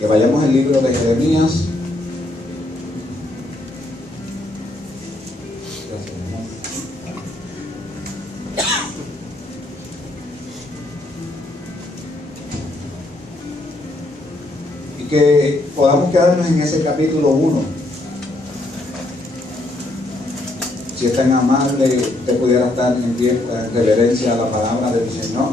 que vayamos al libro de Jeremías. Y que podamos quedarnos en ese capítulo 1. Si es tan amable, usted pudiera estar en reverencia a la palabra del Señor.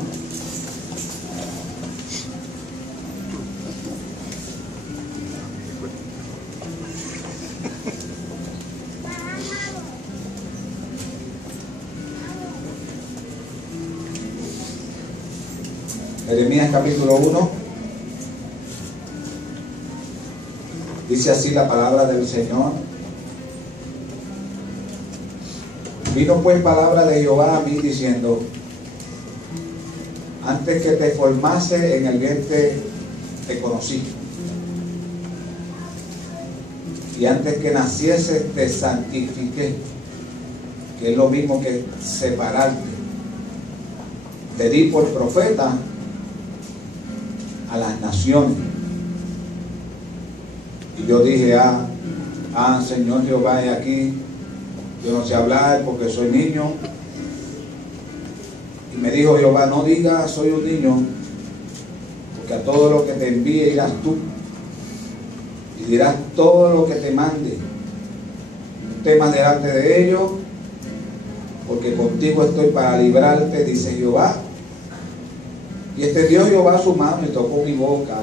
Jeremías capítulo 1. Dice así la palabra del Señor. Vino pues palabra de Jehová a mí diciendo: antes que te formase en el vientre te conocí, y antes que naciese te santifiqué, que es lo mismo que separarte. Te di por profeta a las naciones. Y yo dije, Señor Jehová, he aquí, yo no sé hablar porque soy niño. Y me dijo Jehová, no digas soy un niño, porque a todo lo que te envíe irás tú, y dirás todo lo que te mande. No temas delante de ellos, porque contigo estoy para librarte, dice Jehová. Y extendió Jehová su mano y tocó mi boca.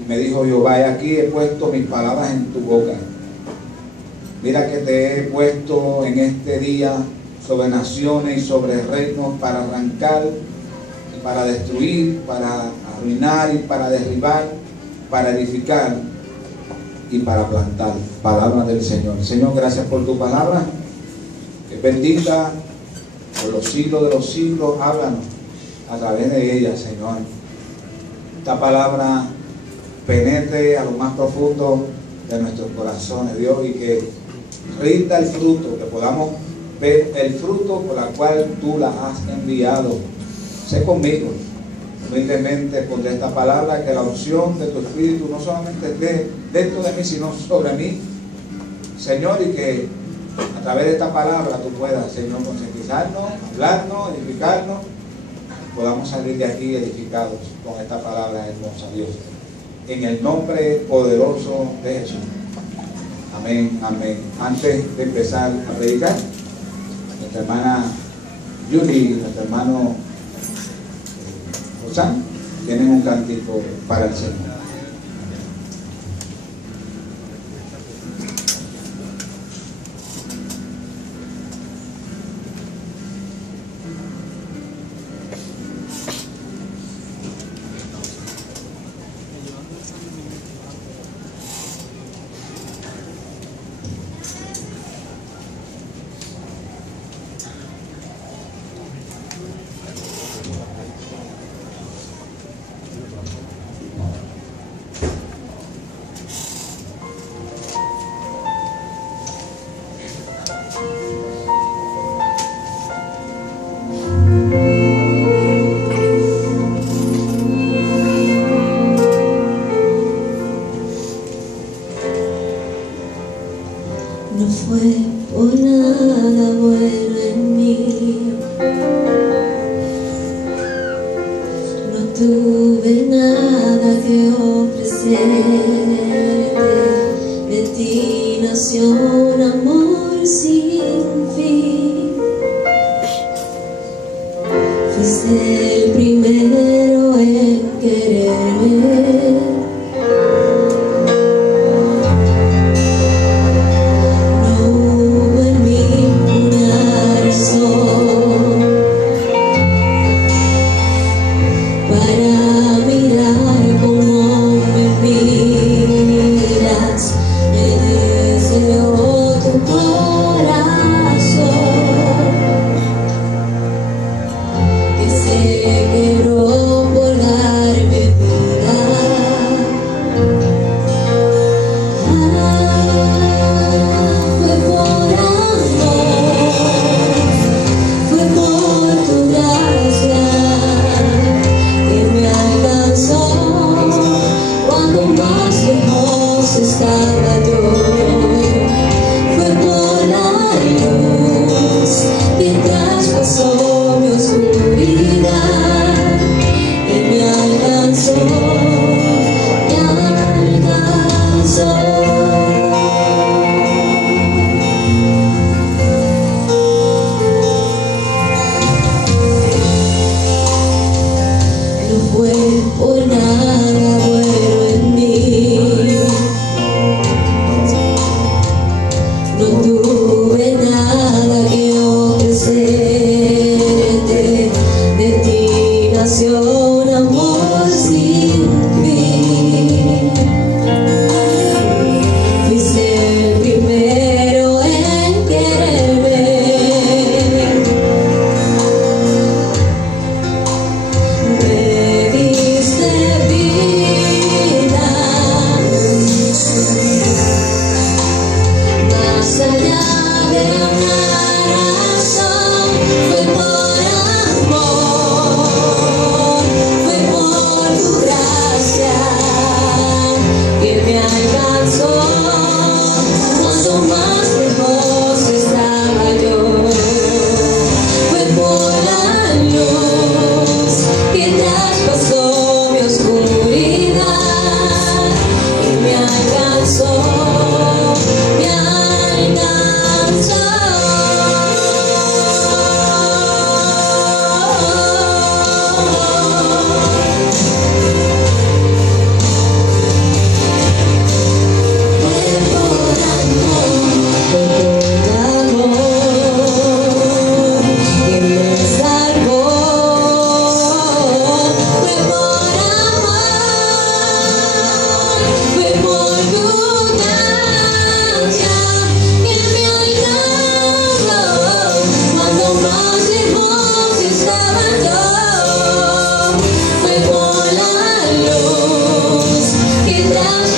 Y me dijo Jehová, he aquí he puesto mis palabras en tu boca. Mira que te he puesto en este día sobre naciones y sobre reinos para arrancar y para destruir, para arruinar y para derribar, para edificar y para plantar. Palabra del Señor. Señor, gracias por tu palabra. Que bendita por los siglos de los siglos. Háblanos a través de ella, Señor. Esta palabra penetre a lo más profundo de nuestros corazones, Dios, y que rinda el fruto, que podamos ver el fruto por el cual tú la has enviado. Sé conmigo, humildemente pondré esta palabra, que la unción de tu Espíritu no solamente esté dentro de mí, sino sobre mí, Señor, y que a través de esta palabra tú puedas, Señor, concientizarnos, hablarnos, edificarnos, podamos salir de aquí edificados con esta palabra hermosa, Dios. En el nombre poderoso de Jesús. Amén, amén. Antes de empezar a predicar, nuestra hermana Yuri y nuestro hermano Josán tienen un cántico para el Señor. No fue por nada bueno en mí, no tuve nada que ofrecerte, de ti nació un amor sin fin. Fuiste el primero en quererme. Que fue por nada bueno en mí. No tuve nada que ofrecerte, de ti nació un amor sin fin. Fuiste el primero en quererme, me diste vida, más allá de una razón, fue por amor, fue por tu gracia que me alcanzó. Cuando más lejos estaba yo, fue por la luz que traspasó mi oscuridad y me alcanzó, me alcanzó.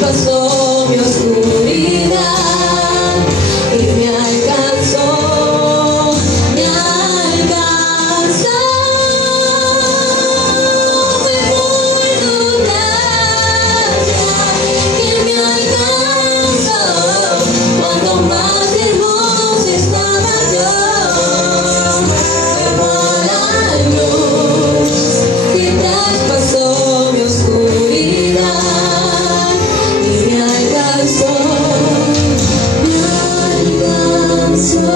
Pasó mi oscuridad y me alcanzó, me alcanzó. Fue por tu gracia que me alcanzó. Cuando más lejos estaba yo, fue por la luz que traspasó mi oscuridad. Me alcanzó, me alcanzó.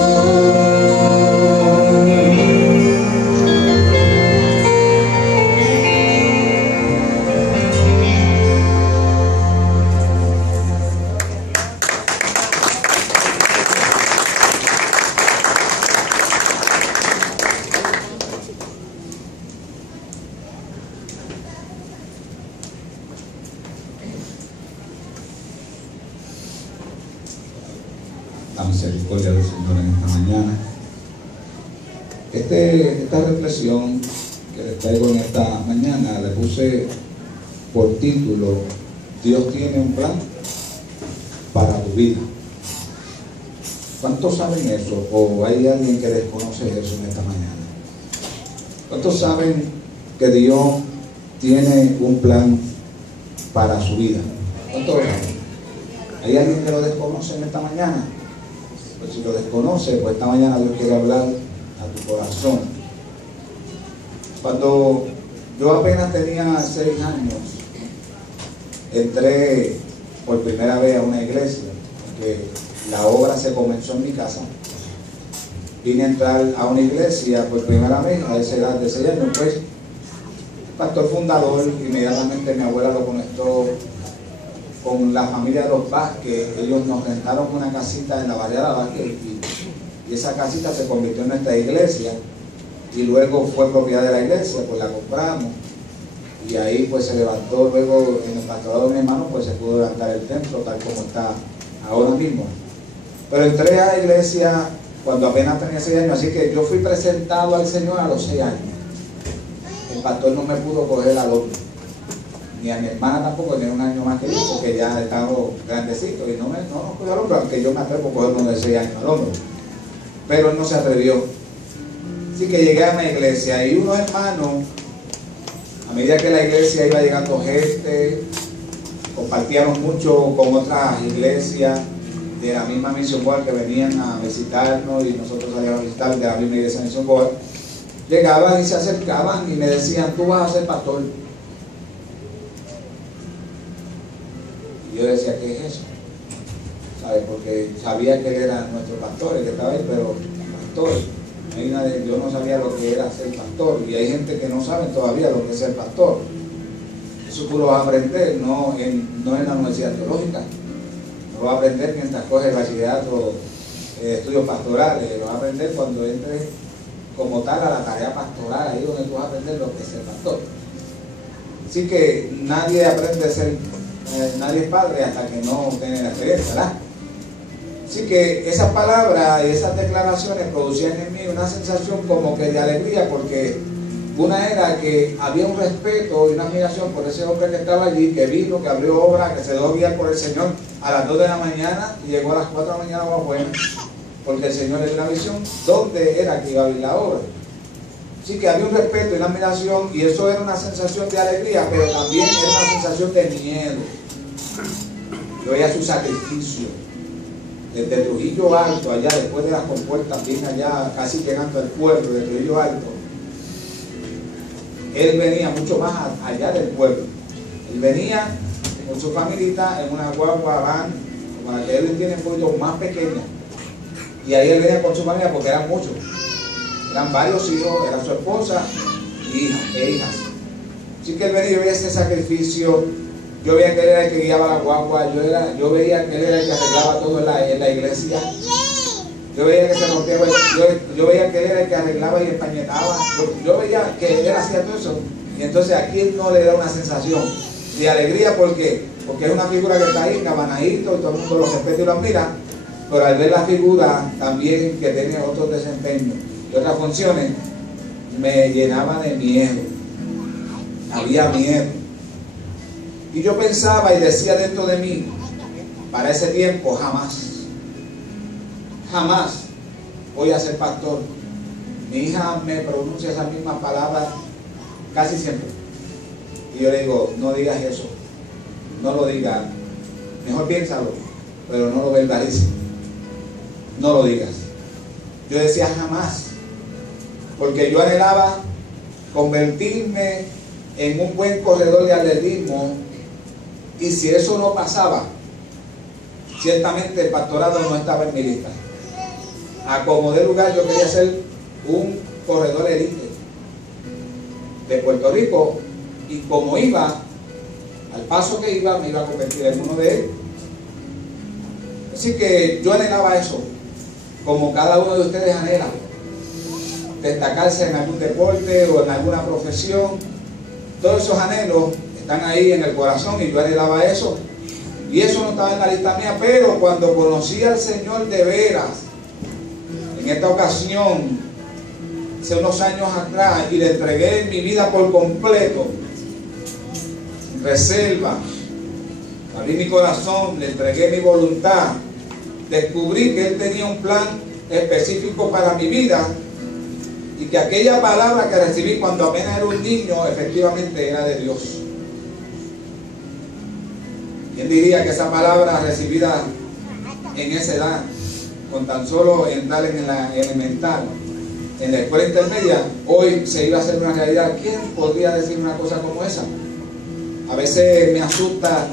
La misericordia del Señor en esta mañana. Esta reflexión que les traigo en esta mañana le puse por título: Dios tiene un plan para tu vida. ¿Cuántos saben eso? ¿O hay alguien que desconoce eso en esta mañana? ¿Cuántos saben que Dios tiene un plan para su vida? ¿Cuántos saben? ¿Hay alguien que lo desconoce en esta mañana? Pues si lo desconoce, pues esta mañana Dios quiere hablar a tu corazón. Cuando yo apenas tenía 6 años, entré por primera vez a una iglesia, porque la obra se comenzó en mi casa. Vine a entrar a una iglesia por primera vez a esa edad de 6 años. Pues el pastor fundador, inmediatamente mi abuela lo conectó con la familia de los Vázquez. Ellos nos rentaron una casita en la barriada Vázquez y esa casita se convirtió en nuestra iglesia y luego fue propiedad de la iglesia, pues la compramos y ahí pues se levantó. Luego en el pastorado de mi hermano pues se pudo levantar el templo tal como está ahora mismo. Pero entré a la iglesia cuando apenas tenía 6 años, así que yo fui presentado al Señor a los 6 años. El pastor no me pudo coger al hombro, ni a mi hermana tampoco, tenía 1 año más que yo, porque ya estaba grandecito y no nos cogió al hombro, aunque yo me atrevo a coger uno de 6 años al hombro. Pero él no se atrevió. Así que llegué a una iglesia y unos hermanos, a medida que la iglesia iba llegando gente, compartíamos mucho con otras iglesias de la misma Mission Board que venían a visitarnos y nosotros salíamos a visitar de la misma iglesia Mission Board. Llegaban y se acercaban y me decían: tú vas a ser pastor. Y yo decía: ¿qué es eso? ¿Sabes? Porque sabía que él era nuestro pastor, el que estaba ahí, pero pastor. Yo no sabía lo que era ser pastor, y hay gente que no sabe todavía lo que es ser pastor. Eso tú lo vas a aprender no en la universidad teológica, no lo vas a aprender mientras coges el bachillerato, estudios pastorales, lo vas a aprender cuando entres como tal a la tarea pastoral, ahí donde tú vas a aprender lo que es ser pastor. Así que nadie aprende a ser, nadie es padre hasta que no tiene la experiencia, ¿verdad? Así que esas palabras y esas declaraciones producían en mí una sensación como que de alegría, porque una era que había un respeto y una admiración por ese hombre que estaba allí, que vino, que abrió obra, que se dejó guiar por el Señor a las 2 de la mañana y llegó a las 4 de la mañana más bueno, porque el Señor le dio una visión dónde era que iba a abrir la obra. Así que había un respeto y una admiración, y eso era una sensación de alegría, pero también era una sensación de miedo. Yo veía su sacrificio desde Trujillo Alto, allá después de las compuertas, bien allá, casi llegando al pueblo de Trujillo Alto. Él venía mucho más allá del pueblo. Él venía con su familita en una guagua van, como la que él tiene un poquito más pequeña. Y ahí él venía con su familia porque eran muchos. Eran varios hijos, era su esposa e hijas. Así que él venía y veía ese sacrificio. Yo veía que él era el que guiaba la guagua. Yo veía que él era el que arreglaba todo en la iglesia. Yo veía que se rompía, yo veía que él era el que arreglaba y empañetaba. Yo veía que él hacía todo eso. Y entonces aquí él no le da una sensación de alegría, porque es una figura que está ahí, cabanadito, y todo el mundo lo respeta y lo admira. Pero al ver la figura también que tenía otros desempeños y otras funciones, me llenaba de miedo. Había miedo. Y yo pensaba y decía dentro de mí, para ese tiempo jamás voy a ser pastor. Mi hija me pronuncia esas mismas palabras casi siempre. Y yo le digo, no digas eso, no lo digas, mejor piénsalo, pero no lo verbalices, no lo digas. Yo decía jamás, porque yo anhelaba convertirme en un buen corredor de atletismo, y si eso no pasaba, ciertamente el pastorado no estaba en mi lista. A como de lugar yo quería ser un corredor elite de Puerto Rico, y como iba, al paso que iba, me iba a convertir en uno de ellos. Así que yo anhelaba eso, como cada uno de ustedes anhela, destacarse en algún deporte o en alguna profesión. Todos esos anhelos están ahí en el corazón, y yo anhelaba eso, y eso no estaba en la lista mía. Pero cuando conocí al Señor de veras, en esta ocasión, hace unos años atrás, y le entregué mi vida por completo, sin reserva, abrí mi corazón, le entregué mi voluntad, descubrí que Él tenía un plan específico para mi vida, y que aquella palabra que recibí cuando apenas era un niño, efectivamente era de Dios. ¿Quién diría que esa palabra recibida en esa edad, con tan solo entrar en la elemental, en la escuela intermedia, hoy se iba a hacer una realidad? ¿Quién podría decir una cosa como esa? A veces me asusta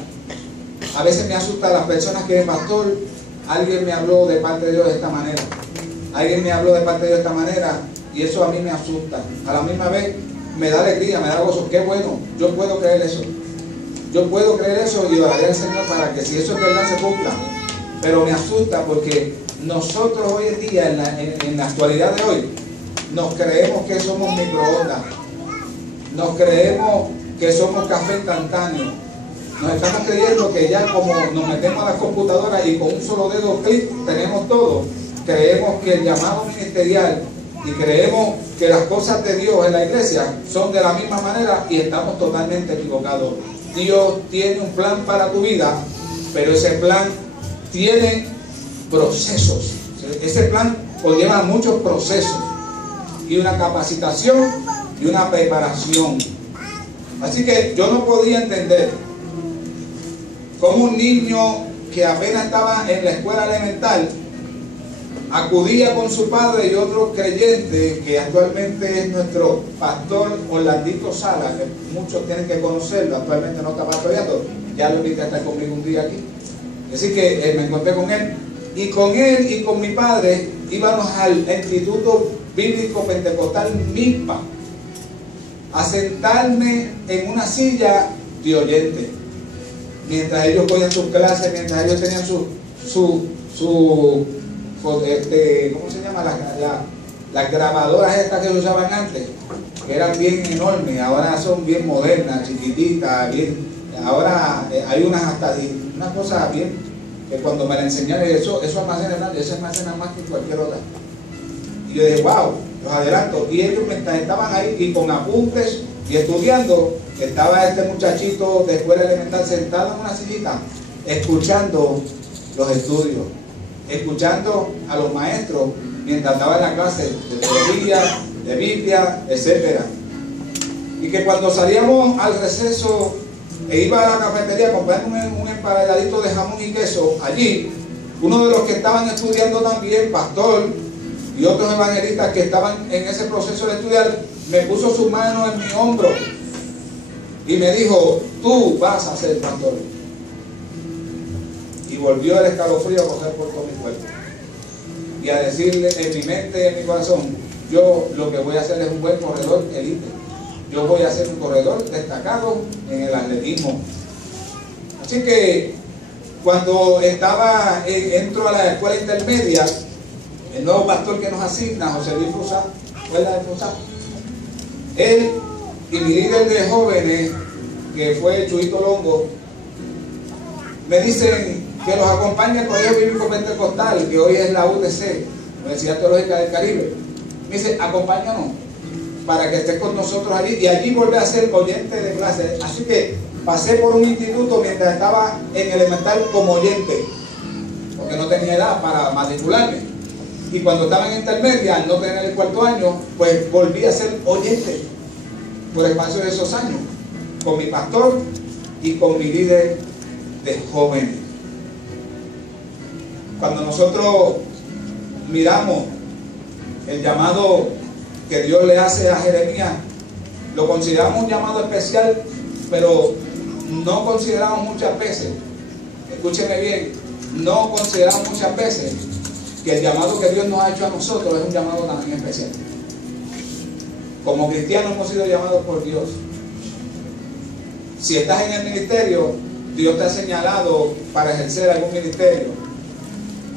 las personas que, pastor, alguien me habló de parte de Dios de esta manera, alguien me habló de parte de Dios de esta manera, y eso a mí me asusta. A la misma vez me da alegría, me da gozo. Qué bueno, yo puedo creer eso. Yo puedo creer eso, y oraré al Señor para que, si eso es verdad, se cumpla. Pero me asusta porque nosotros hoy en día, en la actualidad de hoy, nos creemos que somos microondas, nos creemos que somos café instantáneo, nos estamos creyendo que ya, como nos metemos a las computadoras y con un solo dedo clic tenemos todo. Creemos que el llamado ministerial, y creemos que las cosas de Dios en la iglesia son de la misma manera, y estamos totalmente equivocados. Dios tiene un plan para tu vida, pero ese plan tiene procesos. Ese plan conlleva muchos procesos, y una capacitación y una preparación. Así que yo no podía entender cómo un niño que apenas estaba en la escuela elemental acudía con su padre y otro creyente, que actualmente es nuestro pastor Orlandito Sala, que muchos tienen que conocerlo, actualmente no está pastoreando, ya lo invité a estar conmigo un día aquí. Así que me encontré con él y con mi padre íbamos al Instituto Bíblico Pentecostal Milpa, a sentarme en una silla de oyente. Mientras ellos cogían sus clases, mientras ellos tenían ¿cómo se llama? Las grabadoras estas que se usaban antes, que eran bien enormes, ahora son bien modernas, chiquititas, bien, ahora hay unas hasta una cosa bien, que cuando me la enseñaron, eso almacena más que cualquier otra. Y yo dije, wow, los adelanto. Y ellos mientras estaban ahí y con apuntes y estudiando, estaba este muchachito de escuela elemental sentado en una sillita, escuchando los estudios, escuchando a los maestros mientras estaba en la clase de teología, de Biblia, etc. Y que cuando salíamos al receso e iba a la cafetería a comprar un emparedadito de jamón y queso, allí, uno de los que estaban estudiando también, pastor, y otros evangelistas que estaban en ese proceso de estudiar, me puso su mano en mi hombro y me dijo, tú vas a ser pastor. Y volvió el escalofrío a correr por todo mi cuerpo. Y a decirle en mi mente y en mi corazón, yo lo que voy a hacer es un buen corredor elite. Yo voy a ser un corredor destacado en el atletismo. Así que cuando entro a la escuela intermedia, el nuevo pastor que nos asigna, José Luis Fusá, escuela de Fusá, él y mi líder de jóvenes, que fue Chuito Longo, me dicen que los acompañe al Colegio Bíblico Pentecostal, que hoy es la UTC, Universidad Teológica del Caribe. Me dice, acompáñanos para que estés con nosotros allí, y allí volví a ser oyente de clase. Así que pasé por un instituto mientras estaba en elemental como oyente, porque no tenía edad para matricularme. Y cuando estaba en intermedia, al no tener el cuarto año, pues volví a ser oyente por el espacio de esos años, con mi pastor y con mi líder de jóvenes. Cuando nosotros miramos el llamado que Dios le hace a Jeremías, lo consideramos un llamado especial, pero no consideramos muchas veces, escúcheme bien, no consideramos muchas veces que el llamado que Dios nos ha hecho a nosotros es un llamado también especial. Como cristianos hemos sido llamados por Dios. Si estás en el ministerio, Dios te ha señalado para ejercer algún ministerio,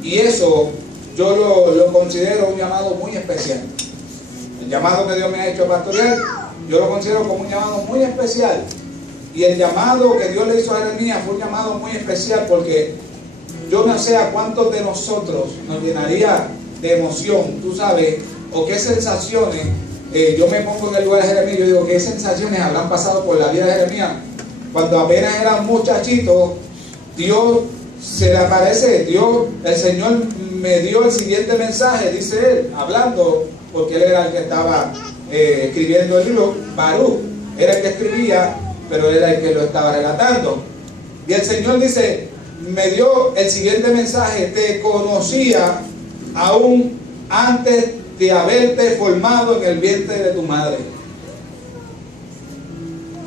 y eso yo lo considero un llamado muy especial. El llamado que Dios me ha hecho a pastorear, yo lo considero como un llamado muy especial. Y el llamado que Dios le hizo a Jeremías fue un llamado muy especial, porque yo no sé a cuántos de nosotros nos llenaría de emoción, tú sabes, o qué sensaciones. Yo me pongo en el lugar de Jeremías y yo digo, ¿qué sensaciones habrán pasado por la vida de Jeremías? Cuando apenas era un muchachito, Dios se le aparece, el Señor me dio el siguiente mensaje, dice él, hablando, porque él era el que estaba escribiendo el libro. Baruch era el que escribía, pero él era el que lo estaba relatando. Y el Señor dice, me dio el siguiente mensaje: te conocía aún antes de haberte formado en el vientre de tu madre.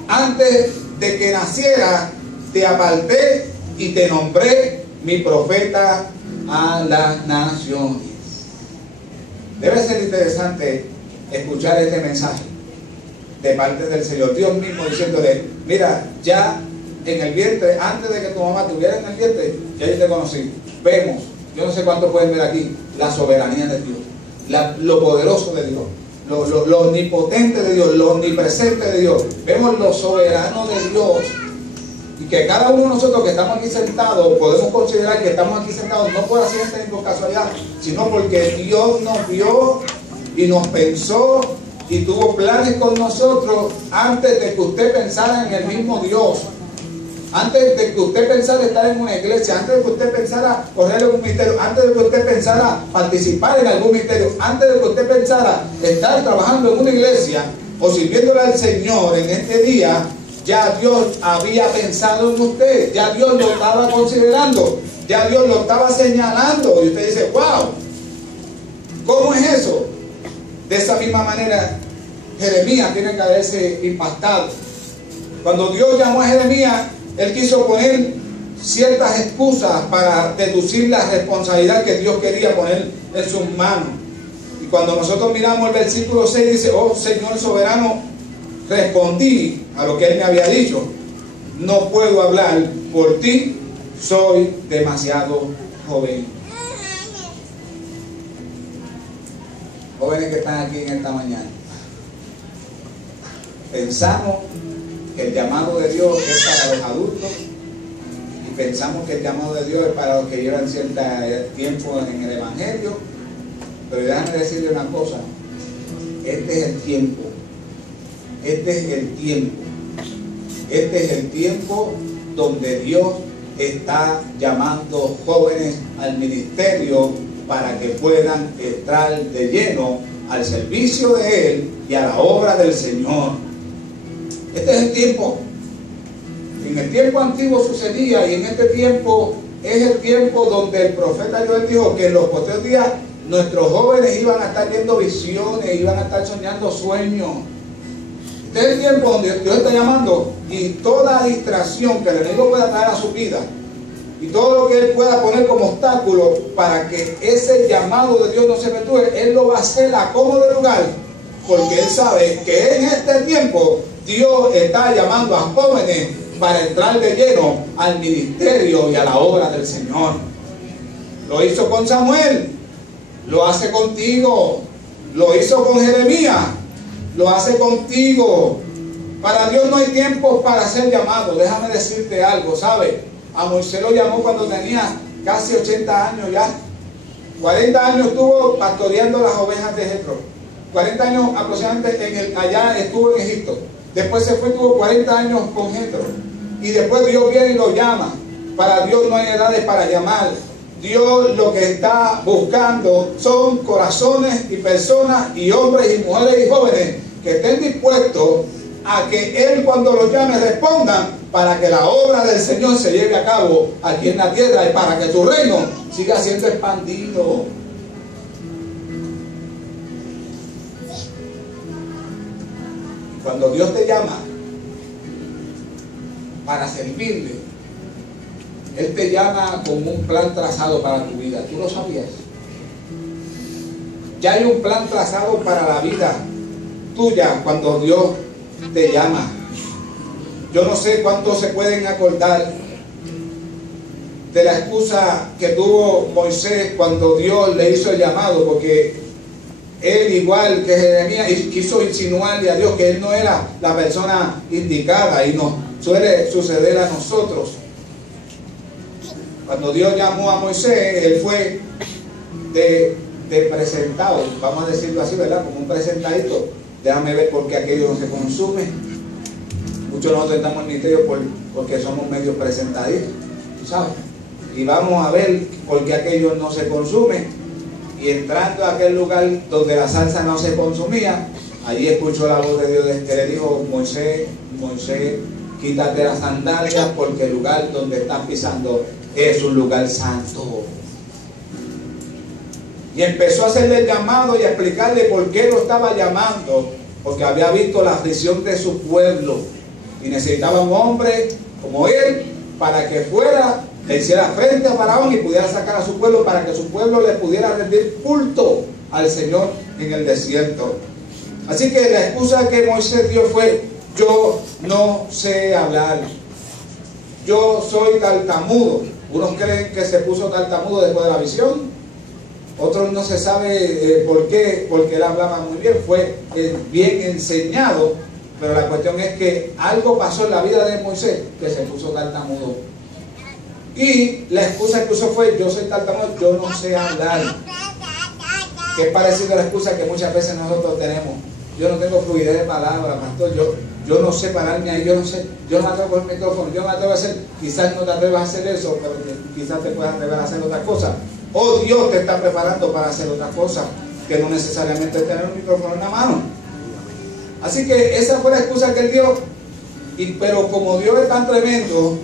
Antes de que naciera, te aparté y te nombré mi profeta a las naciones. Debe ser interesante escuchar este mensaje de parte del Señor, Dios mismo diciéndole, mira, ya en el vientre, antes de que tu mamá estuviera en el vientre, ya yo te conocí. Vemos, yo no sé cuánto pueden ver aquí, la soberanía de Dios, lo poderoso de Dios, lo omnipotente de Dios, lo omnipresente de Dios. Vemos lo soberano de Dios. Y que cada uno de nosotros que estamos aquí sentados, podemos considerar que estamos aquí sentados no por accidente ni por casualidad, sino porque Dios nos vio y nos pensó y tuvo planes con nosotros antes de que usted pensara en el mismo Dios. Antes de que usted pensara estar en una iglesia, antes de que usted pensara correr en un ministerio, antes de que usted pensara participar en algún ministerio, antes de que usted pensara estar trabajando en una iglesia o sirviéndole al Señor en este día, ya Dios había pensado en usted, ya Dios lo estaba considerando, ya Dios lo estaba señalando. Y usted dice, wow, ¿cómo es eso? De esa misma manera, Jeremías tiene que haberse impactado. Cuando Dios llamó a Jeremías, Él quiso poner ciertas excusas para deducir la responsabilidad que Dios quería poner en sus manos. Y cuando nosotros miramos el versículo 6, dice, oh Señor soberano, respondí a lo que Él me había dicho. no puedo hablar por ti, soy demasiado joven. Jóvenes que están aquí en esta mañana, pensamos que el llamado de Dios es para los adultos y pensamos que el llamado de Dios es para los que llevan cierto tiempo en el Evangelio, pero déjame decirle una cosa, este es el tiempo, este es el tiempo, este es el tiempo donde Dios está llamando jóvenes al ministerio para que puedan entrar de lleno al servicio de Él y a la obra del Señor. Este es el tiempo. En el tiempo antiguo sucedía, y en este tiempo es el tiempo donde el profeta Joel dijo que en los posteriores días nuestros jóvenes iban a estar viendo visiones, iban a estar soñando sueños. Este es el tiempo donde Dios está llamando, y toda distracción que el enemigo pueda traer a su vida y todo lo que él pueda poner como obstáculo para que ese llamado de Dios no se perturbe, él lo va a hacer a cómodo lugar, porque él sabe que en este tiempo Dios está llamando a jóvenes para entrar de lleno al ministerio y a la obra del Señor. Lo hizo con Samuel, lo hace contigo, lo hizo con Jeremías, lo hace contigo. Para Dios no hay tiempo para ser llamado. Déjame decirte algo, ¿sabes? A Moisés lo llamó cuando tenía casi 80 años ya. 40 años estuvo pastoreando las ovejas de Jetro. 40 años aproximadamente allá estuvo en Egipto. Después se fue, tuvo 40 años con Jetro. Y después Dios viene y lo llama. Para Dios no hay edades para llamar. Dios lo que está buscando son corazones y personas y hombres y mujeres y jóvenes que estén dispuestos a que Él, cuando los llame, respondan para que la obra del Señor se lleve a cabo aquí en la tierra y para que su reino siga siendo expandido. Cuando Dios te llama para servirle, Él te llama con un plan trazado para tu vida. ¿Tú lo sabías? Ya hay un plan trazado para la vida tuya cuando Dios te llama. Yo no sé cuántos se pueden acordar de la excusa que tuvo Moisés cuando Dios le hizo el llamado, porque él, igual que Jeremías, quiso insinuarle a Dios que él no era la persona indicada, y nos suele suceder a nosotros. Cuando Dios llamó a Moisés, él fue de presentado, vamos a decirlo así, ¿verdad? Como un presentadito. Déjame ver por qué aquello no se consume. Muchos de nosotros estamos en el ministerio porque somos medios presentadistas, ¿sabes? Y vamos a ver por qué aquello no se consume. Y entrando a aquel lugar donde la salsa no se consumía, allí escuchó la voz de Dios que le dijo: Moisés, Moisés, quítate las sandalias, porque el lugar donde estás pisando es un lugar santo. Y empezó a hacerle el llamado y a explicarle por qué lo estaba llamando, porque había visto la aflicción de su pueblo y necesitaba un hombre como él para que fuera, le hiciera frente a Faraón y pudiera sacar a su pueblo, para que su pueblo le pudiera rendir culto al Señor en el desierto. Así que la excusa que Moisés dio fue: yo no sé hablar, yo soy tartamudo. Unos creen que se puso tartamudo después de la visión, otros no se sabe por qué, porque él hablaba muy bien, fue bien enseñado, pero la cuestión es que algo pasó en la vida de Moisés que se puso tartamudo. Y la excusa que usó fue: yo soy tartamudo, yo no sé hablar. Que es parecido a la excusa que muchas veces nosotros tenemos: yo no tengo fluidez de palabra, pastor, yo no sé pararme ahí, yo no me atrevo con el micrófono, yo no me atrevo a hacer. Quizás no te atrevas a hacer eso, pero quizás te puedas atrever a hacer otra cosa. O Dios te está preparando para hacer otra cosa, que no necesariamente es tener un micrófono en la mano. Así que esa fue la excusa que él dio. Pero como Dios es tan tremendo,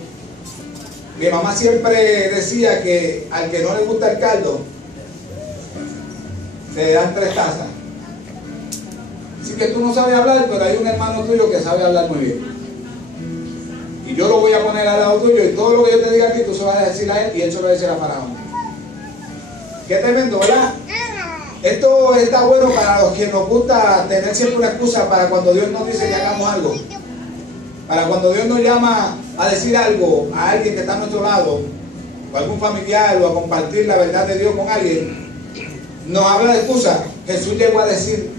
mi mamá siempre decía que al que no le gusta el caldo, se dan 3 tazas. Así que tú no sabes hablar, pero hay un hermano tuyo que sabe hablar muy bien. Y yo lo voy a poner al lado tuyo, y todo lo que yo te diga a ti, tú se lo vas a decir a él y él se lo va a decir a Faraón. Qué tremendo, ¿verdad? Esto está bueno para los que nos gusta tener siempre una excusa para cuando Dios nos dice que hagamos algo. Para cuando Dios nos llama a decir algo a alguien que está a nuestro lado, o a algún familiar, o a compartir la verdad de Dios con alguien, nos habla de excusa. Jesús llegó a decir,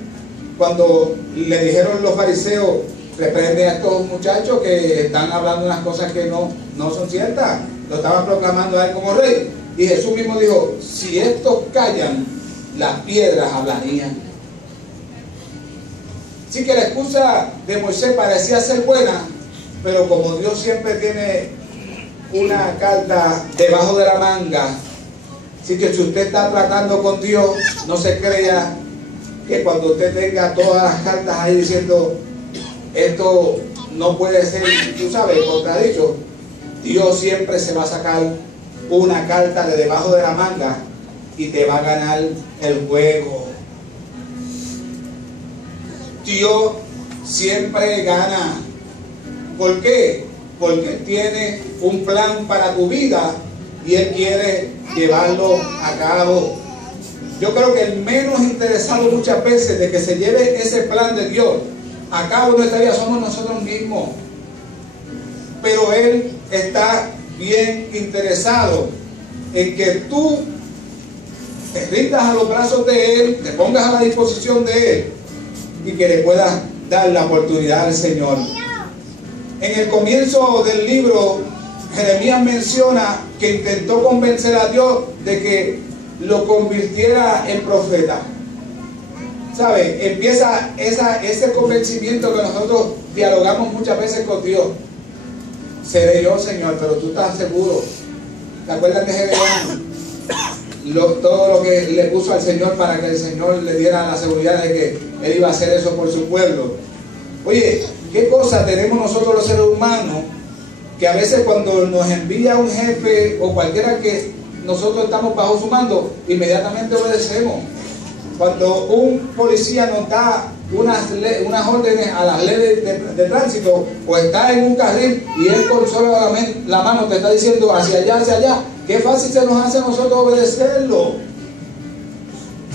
cuando le dijeron los fariseos, reprende a estos muchachos que están hablando unas cosas que no son ciertas, lo estaban proclamando a él como rey. Y Jesús mismo dijo, si estos callan, las piedras hablarían. Así que la excusa de Moisés parecía ser buena, pero como Dios siempre tiene una carta debajo de la manga, así que si usted está tratando con Dios, no se crea que cuando usted tenga todas las cartas ahí diciendo esto no puede ser, tú sabes, contradicho, Dios siempre se va a sacar una carta de debajo de la manga y te va a ganar el juego. Dios siempre gana. ¿Por qué? Porque tiene un plan para tu vida y Él quiere llevarlo a cabo. Yo creo que el menos interesado muchas veces de que se lleve ese plan de Dios a cabo en nuestra vida somos nosotros mismos. Pero Él está bien interesado en que tú te rindas a los brazos de Él, te pongas a la disposición de Él y que le puedas dar la oportunidad al Señor. En el comienzo del libro, Jeremías menciona que intentó convencer a Dios de que lo convirtiera en profeta. ¿Sabe? Empieza ese convencimiento que nosotros dialogamos muchas veces con Dios. Seré yo, Señor, pero tú estás seguro. ¿Te acuerdas de Gedeón? Todo lo que le puso al Señor para que el Señor le diera la seguridad de que Él iba a hacer eso por su pueblo. Oye, ¿qué cosa tenemos nosotros los seres humanos? Que a veces cuando nos envía un jefe o cualquiera que nosotros estamos bajo su mando, inmediatamente obedecemos. Cuando un policía nos da unas órdenes a las leyes de tránsito, o está en un carril y él con solo la mano te está diciendo hacia allá, qué fácil se nos hace a nosotros obedecerlo.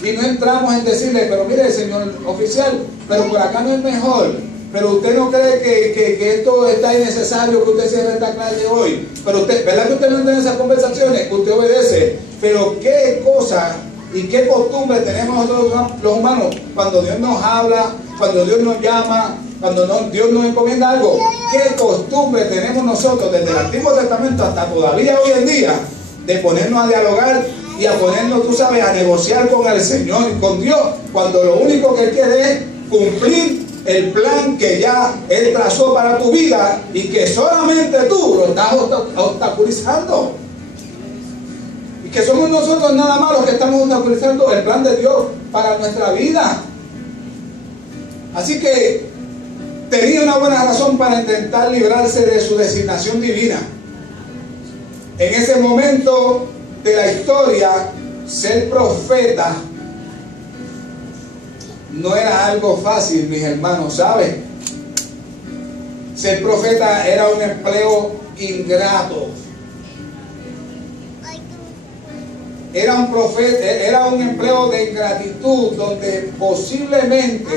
Y no entramos en decirle, pero mire, señor oficial, pero por acá no es mejor. Pero usted no cree que esto está innecesario, que usted cierre esta clase hoy. Pero usted, ¿verdad que usted no entiende esas conversaciones? Usted obedece. Pero qué cosa y qué costumbre tenemos nosotros los humanos cuando Dios nos habla, cuando Dios nos llama, cuando Dios nos encomienda algo. Qué costumbre tenemos nosotros desde el Antiguo Testamento hasta todavía hoy en día de ponernos a dialogar y a ponernos, tú sabes, a negociar con el Señor y con Dios, cuando lo único que Él quiere es cumplir el plan que ya Él trazó para tu vida y que solamente tú lo estás obstaculizando. Y que somos nosotros nada más los que estamos obstaculizando el plan de Dios para nuestra vida. Así que tenía una buena razón para intentar librarse de su designación divina. En ese momento de la historia, ser profeta no era algo fácil, mis hermanos, ¿saben? Ser profeta era un empleo ingrato. Era un empleo de ingratitud donde posiblemente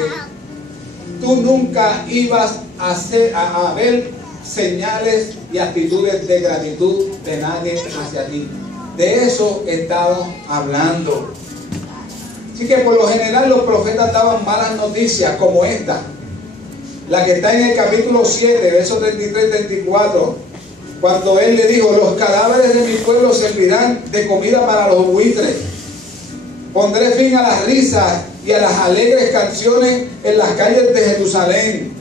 tú nunca ibas a ver señales y actitudes de gratitud de nadie hacia ti. De eso estamos hablando. Así que por lo general los profetas daban malas noticias como esta, la que está en el capítulo 7, versos 33-34, cuando él le dijo: los cadáveres de mi pueblo servirán de comida para los buitres. Pondré fin a las risas y a las alegres canciones en las calles de Jerusalén.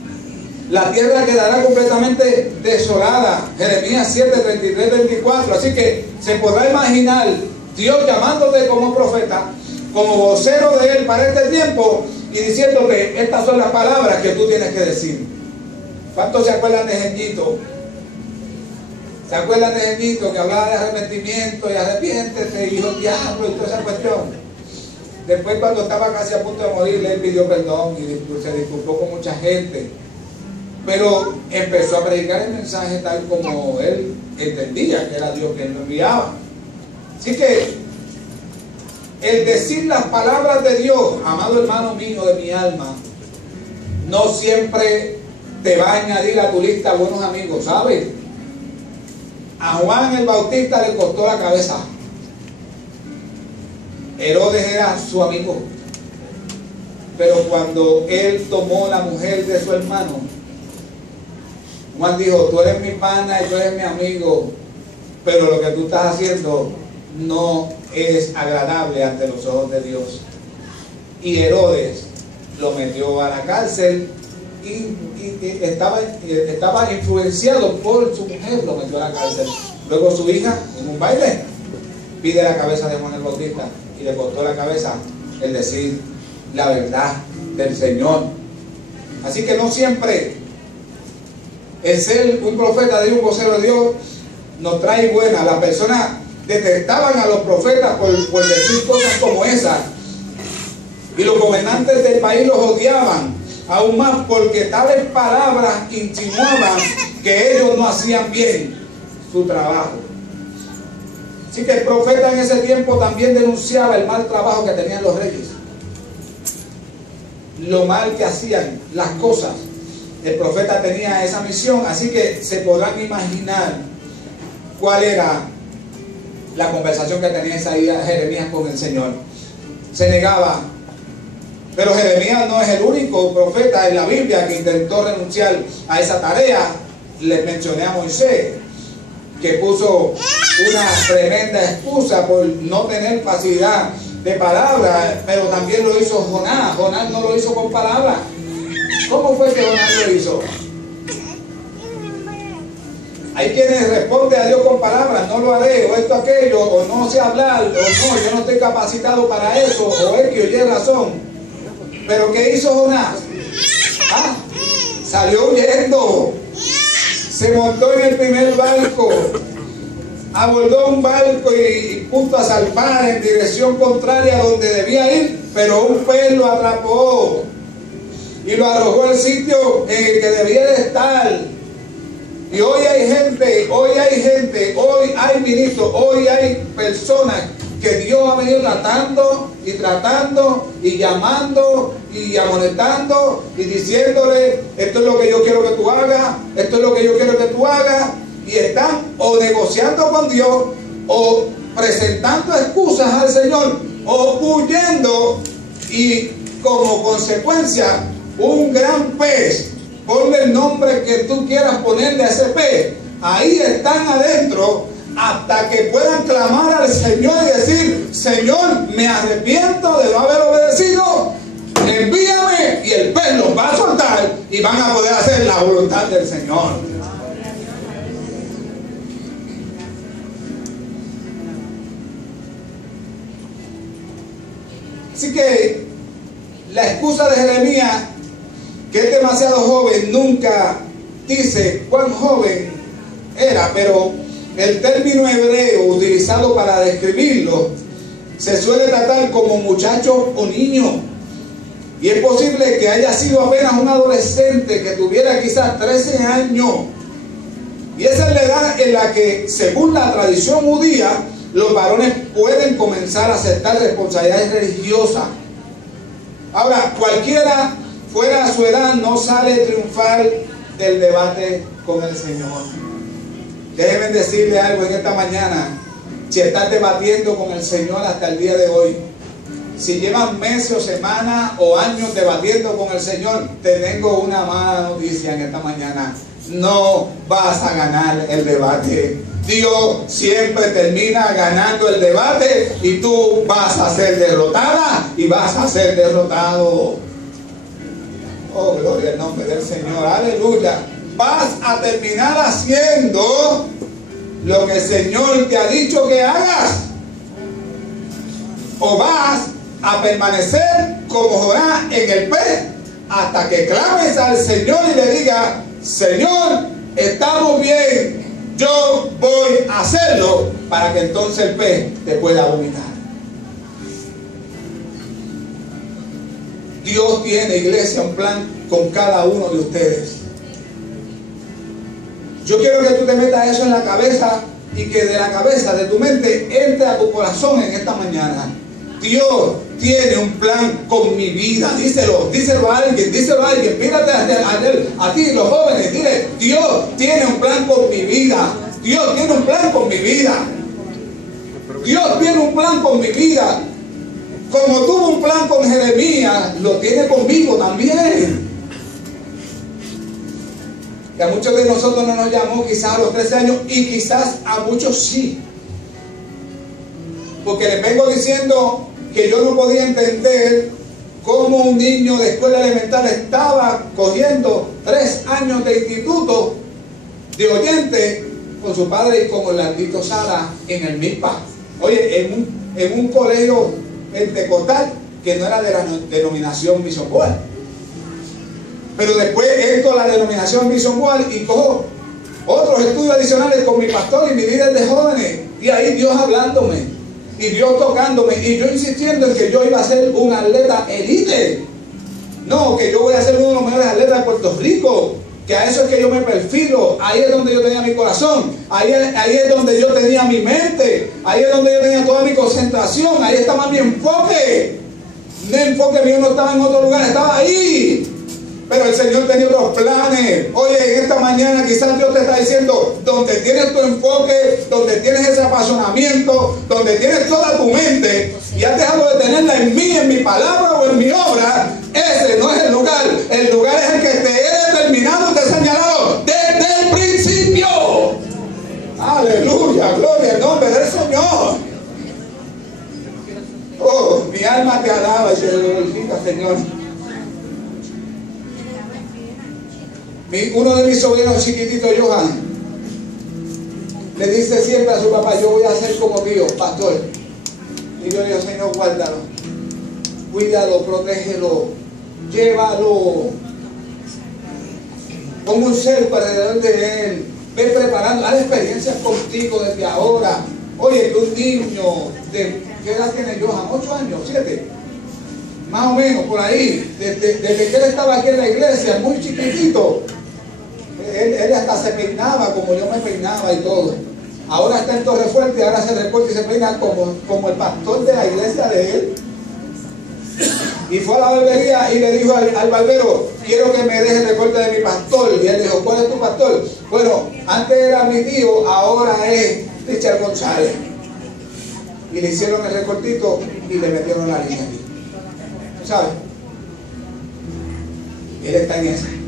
La tierra quedará completamente desolada. Jeremías 7, 33-34. Así que se podrá imaginar Dios llamándote como profeta, como vocero de Él para este tiempo, y diciéndote: estas son las palabras que tú tienes que decir. ¿Cuántos se acuerdan de Jeñito? ¿Se acuerdan de Jeñito que hablaba de arrepentimiento y arrepiéntete, hijo diablo y toda esa cuestión? Después, cuando estaba casi a punto de morir, él pidió perdón y se disculpó con mucha gente. Pero empezó a predicar el mensaje tal como él entendía que era Dios quien lo enviaba. Así que el decir las palabras de Dios, amado hermano mío de mi alma, no siempre te va a añadir a tu lista buenos amigos, ¿sabes? A Juan el Bautista le costó la cabeza. Herodes era su amigo. Pero cuando él tomó la mujer de su hermano, Juan dijo, tú eres mi pana y tú eres mi amigo, pero lo que tú estás haciendo no es agradable ante los ojos de Dios. Y Herodes lo metió a la cárcel y estaba influenciado por su mujer, lo metió a la cárcel. Luego su hija, en un baile, pide la cabeza de Juan el Bautista y le cortó la cabeza el decir la verdad del Señor. Así que no siempre el ser un profeta de Dios, un vocero de Dios, nos trae buena. Las personas detestaban a los profetas por decir cosas como esas, y los gobernantes del país los odiaban aún más porque tales palabras insinuaban que ellos no hacían bien su trabajo. Así que el profeta en ese tiempo también denunciaba el mal trabajo que tenían los reyes, lo mal que hacían las cosas. El profeta tenía esa misión, así que se podrán imaginar cuál era la conversación que tenía Jeremías con el Señor. Se negaba. Pero Jeremías no es el único profeta en la Biblia que intentó renunciar a esa tarea. Les mencioné a Moisés, que puso una tremenda excusa por no tener facilidad de palabra, pero también lo hizo Jonás. Jonás no lo hizo con palabras. ¿Cómo fue que Jonás lo hizo? Hay quienes responden a Dios con palabras, no lo haré, o esto, aquello, o no sé hablar, o no, yo no estoy capacitado para eso, o X o Y razón. Pero ¿qué hizo Jonás? ¿Ah? Salió huyendo, se montó en el primer barco, abordó un barco y puso a zarpar en dirección contraria a donde debía ir, pero un pez lo atrapó y lo arrojó al sitio en el que debía de estar. Y hoy hay gente, hoy hay ministros, hoy hay personas que Dios va a venir tratando y llamando y amonestando y diciéndole, esto es lo que yo quiero que tú hagas, esto es lo que yo quiero que tú hagas, y están o negociando con Dios o presentando excusas al Señor o huyendo, y como consecuencia un gran pez, ponle el nombre que tú quieras ponerle a ese pez, ahí están adentro hasta que puedan clamar al Señor y decir, Señor, me arrepiento de no haber obedecido, envíame, y el pez los va a soltar y van a poder hacer la voluntad del Señor. Así que la excusa de Jeremías, que es demasiado joven, nunca dice cuán joven era, pero el término hebreo utilizado para describirlo se suele tratar como muchacho o niño, y es posible que haya sido apenas un adolescente que tuviera quizás 13 años, y esa es la edad en la que, según la tradición judía, los varones pueden comenzar a aceptar responsabilidades religiosas. Ahora, cualquiera fuera su edad no sale triunfar del debate con el Señor. Déjenme decirle algo en esta mañana. Si estás debatiendo con el Señor hasta el día de hoy, si llevan meses o semanas o años debatiendo con el Señor, te tengo una mala noticia en esta mañana: no vas a ganar el debate. Dios siempre termina ganando el debate y tú vas a ser derrotada y vas a ser derrotado. Oh, gloria al nombre del Señor, aleluya. Vas a terminar haciendo lo que el Señor te ha dicho que hagas, o vas a permanecer como Jonás en el pez hasta que clames al Señor y le digas: Señor, estamos bien, yo voy a hacerlo, para que entonces el pez te pueda vomitar. Dios tiene, iglesia, un plan con cada uno de ustedes. Yo quiero que tú te metas eso en la cabeza y que de la cabeza, de tu mente, entre a tu corazón en esta mañana. Dios tiene un plan con mi vida. Díselo a alguien, mírate a ti, los jóvenes, dile, Dios tiene un plan con mi vida. Dios tiene un plan con mi vida. Dios tiene un plan con mi vida. Como tuvo un plan con Jeremías, lo tiene conmigo también. Que a muchos de nosotros no nos llamó quizás a los 13 años y quizás a muchos sí. Porque les vengo diciendo que yo no podía entender cómo un niño de escuela elemental estaba cogiendo 3 años de instituto de oyente con su padre y con Orlandito Sala en el MIPA. Oye, en un colegio pentecostal que no era de la denominación Mission World. Pero después entro a la denominación Mission World y cojo otros estudios adicionales con mi pastor y mi líder de jóvenes. Y ahí Dios hablándome y Dios tocándome y yo insistiendo en que yo iba a ser un atleta elite. No, que yo voy a ser uno de los mejores atletas de Puerto Rico. Que a eso es que yo me perfilo. Ahí es donde yo tenía mi corazón. Ahí es donde yo tenía mi mente. Ahí es donde yo tenía toda mi concentración. Ahí estaba mi enfoque. El enfoque mío no estaba en otro lugar, estaba ahí. Pero el Señor tenía otros planes. Oye, en esta mañana quizás Dios te está diciendo, donde tienes tu enfoque, donde tienes ese apasionamiento, donde tienes toda tu mente y has dejado de tenerla en mí, en mi palabra o en mi obra, ese no es el lugar. El lugar es el que te he determinado y te he señalado desde el principio. Aleluya, gloria al nombre del Señor. Oh, mi alma te alaba y te glorifica, Señor. Uno de mis sobrinos chiquititos, Johan, le dice siempre a su papá, yo voy a ser como Dios, pastor. Y yo le digo, Señor, guárdalo, cuídalo, protégelo, llévalo, pon un cerco alrededor de él, ve preparando, haz experiencias contigo desde ahora. Oye, que un niño, ¿qué edad tiene Johan? 8 años, 7. Más o menos, por ahí, desde que él estaba aquí en la iglesia, muy chiquitito, él hasta se peinaba como yo me peinaba y todo. Ahora está en Torrefuerte, ahora se recorta y se peina como el pastor de la iglesia de él. Y fue a la barbería y le dijo al barbero, quiero que me deje el recorte de mi pastor. Y él dijo, ¿cuál es tu pastor? Bueno, antes era mi tío, ahora es Richard González. Y le hicieron el recortito y le metieron la línea aquí. ¿Sabes? Él está en ese.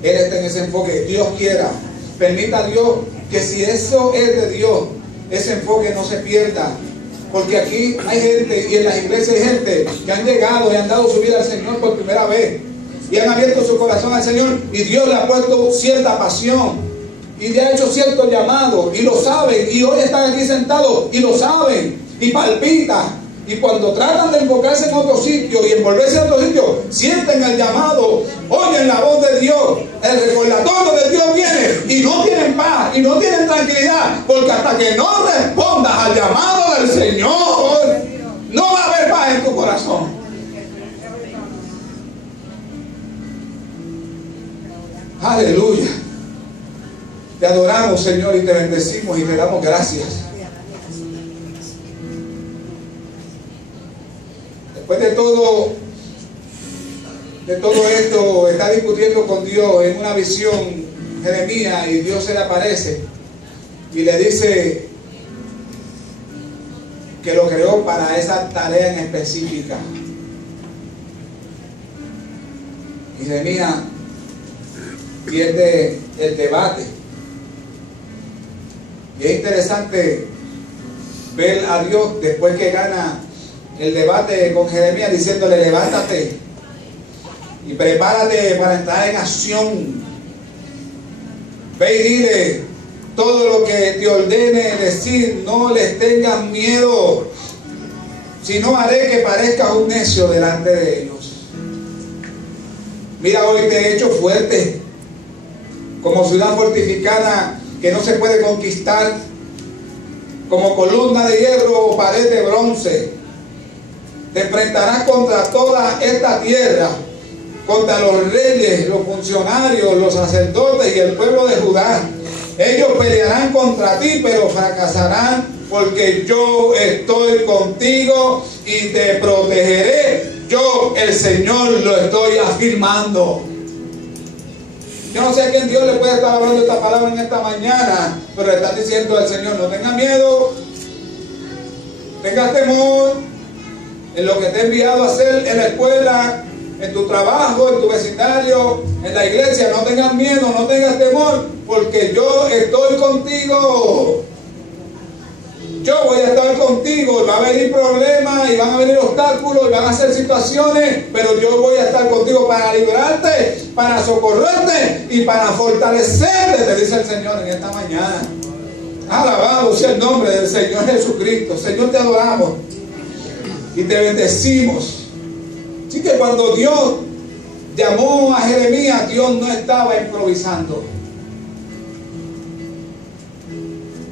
Él está en ese enfoque. Dios quiera. Permita a Dios que si eso es de Dios, ese enfoque no se pierda. Porque aquí hay gente y en las iglesias hay gente que han llegado y han dado su vida al Señor por primera vez. Y han abierto su corazón al Señor y Dios le ha puesto cierta pasión. Y le ha hecho cierto llamado y lo saben. Y hoy están aquí sentados y lo saben. Y palpitan. Y cuando tratan de enfocarse en otro sitio y envolverse en otro sitio, sienten el llamado, oyen la voz de Dios, el recordatorio de Dios viene y no tienen paz y no tienen tranquilidad, porque hasta que no respondas al llamado del Señor, no va a haber paz en tu corazón. Aleluya. Te adoramos, Señor, y te bendecimos y te damos gracias. Después de todo esto, está discutiendo con Dios en una visión Jeremías y Dios se le aparece y le dice que lo creó para esa tarea en específica. Y Jeremías pierde el debate. Y es interesante ver a Dios después que gana el debate con Jeremías diciéndole, levántate y prepárate para entrar en acción. Ve y dile todo lo que te ordene decir, no les tengas miedo, si no haré que parezcas un necio delante de ellos. Mira, hoy te he hecho fuerte, como ciudad fortificada que no se puede conquistar, como columna de hierro o pared de bronce. Te enfrentarás contra toda esta tierra, contra los reyes, los funcionarios, los sacerdotes y el pueblo de Judá. Ellos pelearán contra ti, pero fracasarán, porque yo estoy contigo y te protegeré. Yo, el Señor, lo estoy afirmando. Yo no sé a quién Dios le puede estar hablando esta palabra en esta mañana, pero le está diciendo al Señor: no tenga miedo, tenga temor en lo que te he enviado a hacer en la escuela, en tu trabajo, en tu vecindario, en la iglesia. No tengas miedo, no tengas temor, porque yo estoy contigo. Yo voy a estar contigo. Va a venir problemas y van a venir obstáculos y van a ser situaciones, pero yo voy a estar contigo para librarte, para socorrerte y para fortalecerte, te dice el Señor en esta mañana. Alabado sea el nombre del Señor Jesucristo. Señor, te adoramos y te bendecimos. Así que cuando Dios llamó a Jeremías, Dios no estaba improvisando.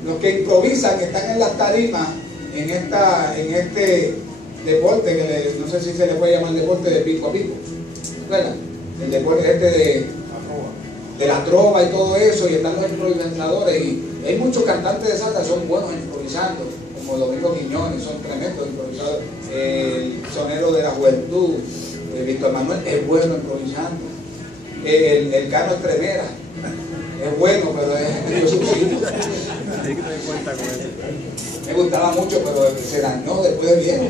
Los que improvisan, que están en las tarimas, en este deporte, que no sé si se le puede llamar deporte de pico a pico, ¿verdad? El deporte de la trova y todo eso, y están los improvisadores, y hay muchos cantantes de salsa que son buenos improvisando, como Domingo Quiñones, son tremendos improvisadores. El sonero de la juventud, Víctor Manuel, es bueno improvisando. El Cano Estremera es bueno, pero es medio suicida. Me gustaba mucho, pero se dañó después de viejo.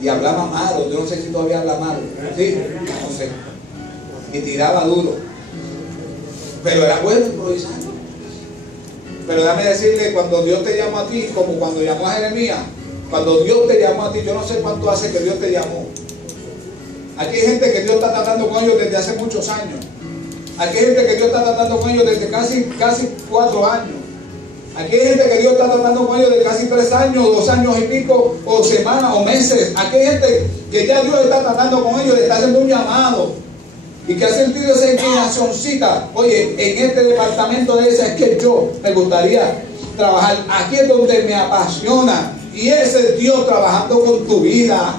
Y hablaba malo. Yo no sé si todavía habla malo. Sí, no sé. Y tiraba duro. Pero era bueno improvisando. Pero déjame decirle, cuando Dios te llamó a ti, como cuando llamó a Jeremías, cuando Dios te llamó a ti, yo no sé cuánto hace que Dios te llamó. Aquí hay gente que Dios está tratando con ellos desde hace muchos años. Aquí hay gente que Dios está tratando con ellos desde casi 4 años. Aquí hay gente que Dios está tratando con ellos de casi 3 años, 2 años y pico, o semanas, o meses. Aquí hay gente que ya Dios está tratando con ellos, le está haciendo un llamado. Y que ha sentido esa inclinacióncita. Oye, en este departamento de esa es que yo me gustaría trabajar. Aquí es donde me apasiona. Y ese es Dios trabajando con tu vida.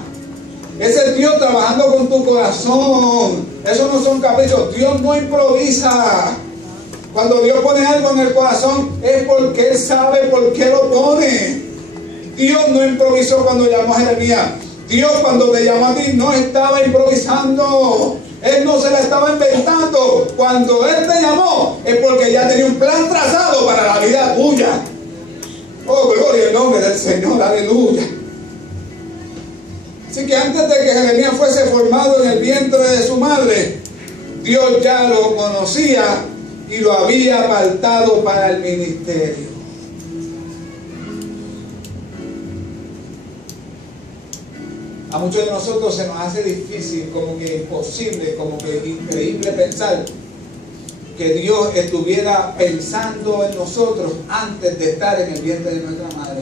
Ese es Dios trabajando con tu corazón. Eso no son caprichos. Dios no improvisa. Cuando Dios pone algo en el corazón es porque Él sabe por qué lo pone. Dios no improvisó cuando llamó a Jeremías. Dios, cuando te llamó a ti, no estaba improvisando. Él no se la estaba inventando. Cuando Él te llamó es porque ya tenía un plan trazado para la vida tuya. Oh, gloria al nombre del Señor, aleluya. Así que antes de que Jeremías fuese formado en el vientre de su madre, Dios ya lo conocía y lo había apartado para el ministerio. A muchos de nosotros se nos hace difícil, como que imposible, como que increíble pensar que Dios estuviera pensando en nosotros antes de estar en el vientre de nuestra madre.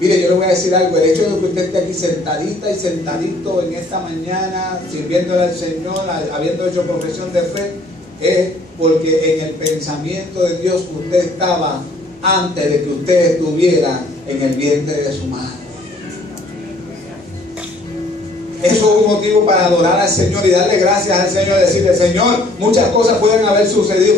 Mire, yo le voy a decir algo. El hecho de que usted esté aquí sentadita y sentadito en esta mañana, sirviéndole al Señor, habiendo hecho profesión de fe, es porque en el pensamiento de Dios usted estaba antes de que usted estuviera en el vientre de su madre. Eso es un motivo para adorar al Señor y darle gracias al Señor, decirle: Señor, muchas cosas pudieron haber sucedido,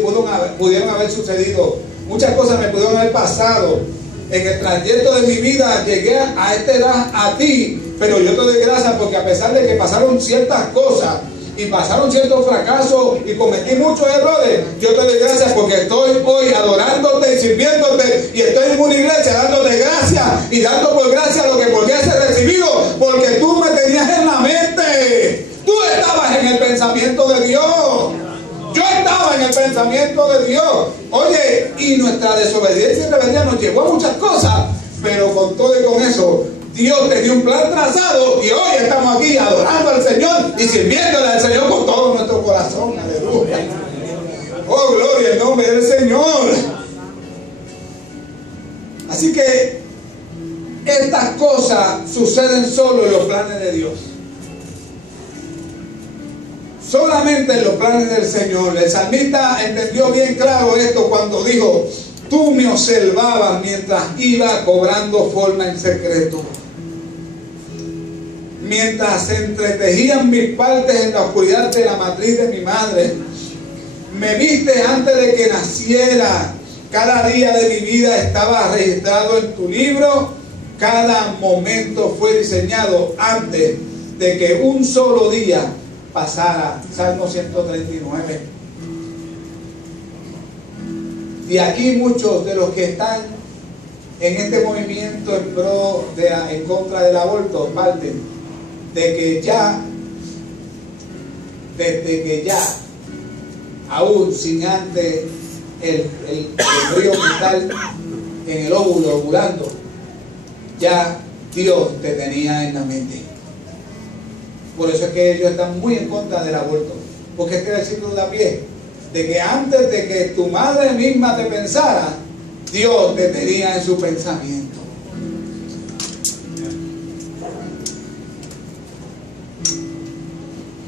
muchas cosas me pudieron haber pasado. En el trayecto de mi vida llegué a esta edad a ti, pero yo te doy gracias porque a pesar de que pasaron ciertas cosas y pasaron ciertos fracasos y cometí muchos errores, yo te doy gracias porque estoy hoy adorándote y sirviéndote, y estoy en una iglesia dándote gracias y dando por gracia lo que podía ser recibido, porque tú me tenías en la mente. Tú estabas en el pensamiento de Dios. Yo estaba en el pensamiento de Dios. Oye, y nuestra desobediencia y rebeldía nos llevó a muchas cosas, pero con todo y con eso, Dios tenía un plan trazado y hoy estamos aquí adorando al Señor y sirviéndole al Señor con todo nuestro corazón. Aleluya. Oh, gloria al nombre del Señor. Así que estas cosas suceden solo en los planes de Dios. Solamente en los planes del Señor. El salmista entendió bien claro esto cuando dijo: tú me observabas mientras iba cobrando forma en secreto. Mientras se entretejían mis partes en la oscuridad de la matriz de mi madre. Me viste antes de que naciera Cada día de mi vida estaba registrado en tu libro. Cada momento fue diseñado antes de que un solo día pasara. Salmo 139. Y aquí muchos de los que están en este movimiento en contra del aborto parten de que ya, desde que ya, aún sin antes el río mental en el óvulo ovulando, ya Dios te tenía en la mente. Por eso es que ellos están muy en contra del aborto, porque este versículo da pie de que antes de que tu madre misma te pensara, Dios te tenía en su pensamiento.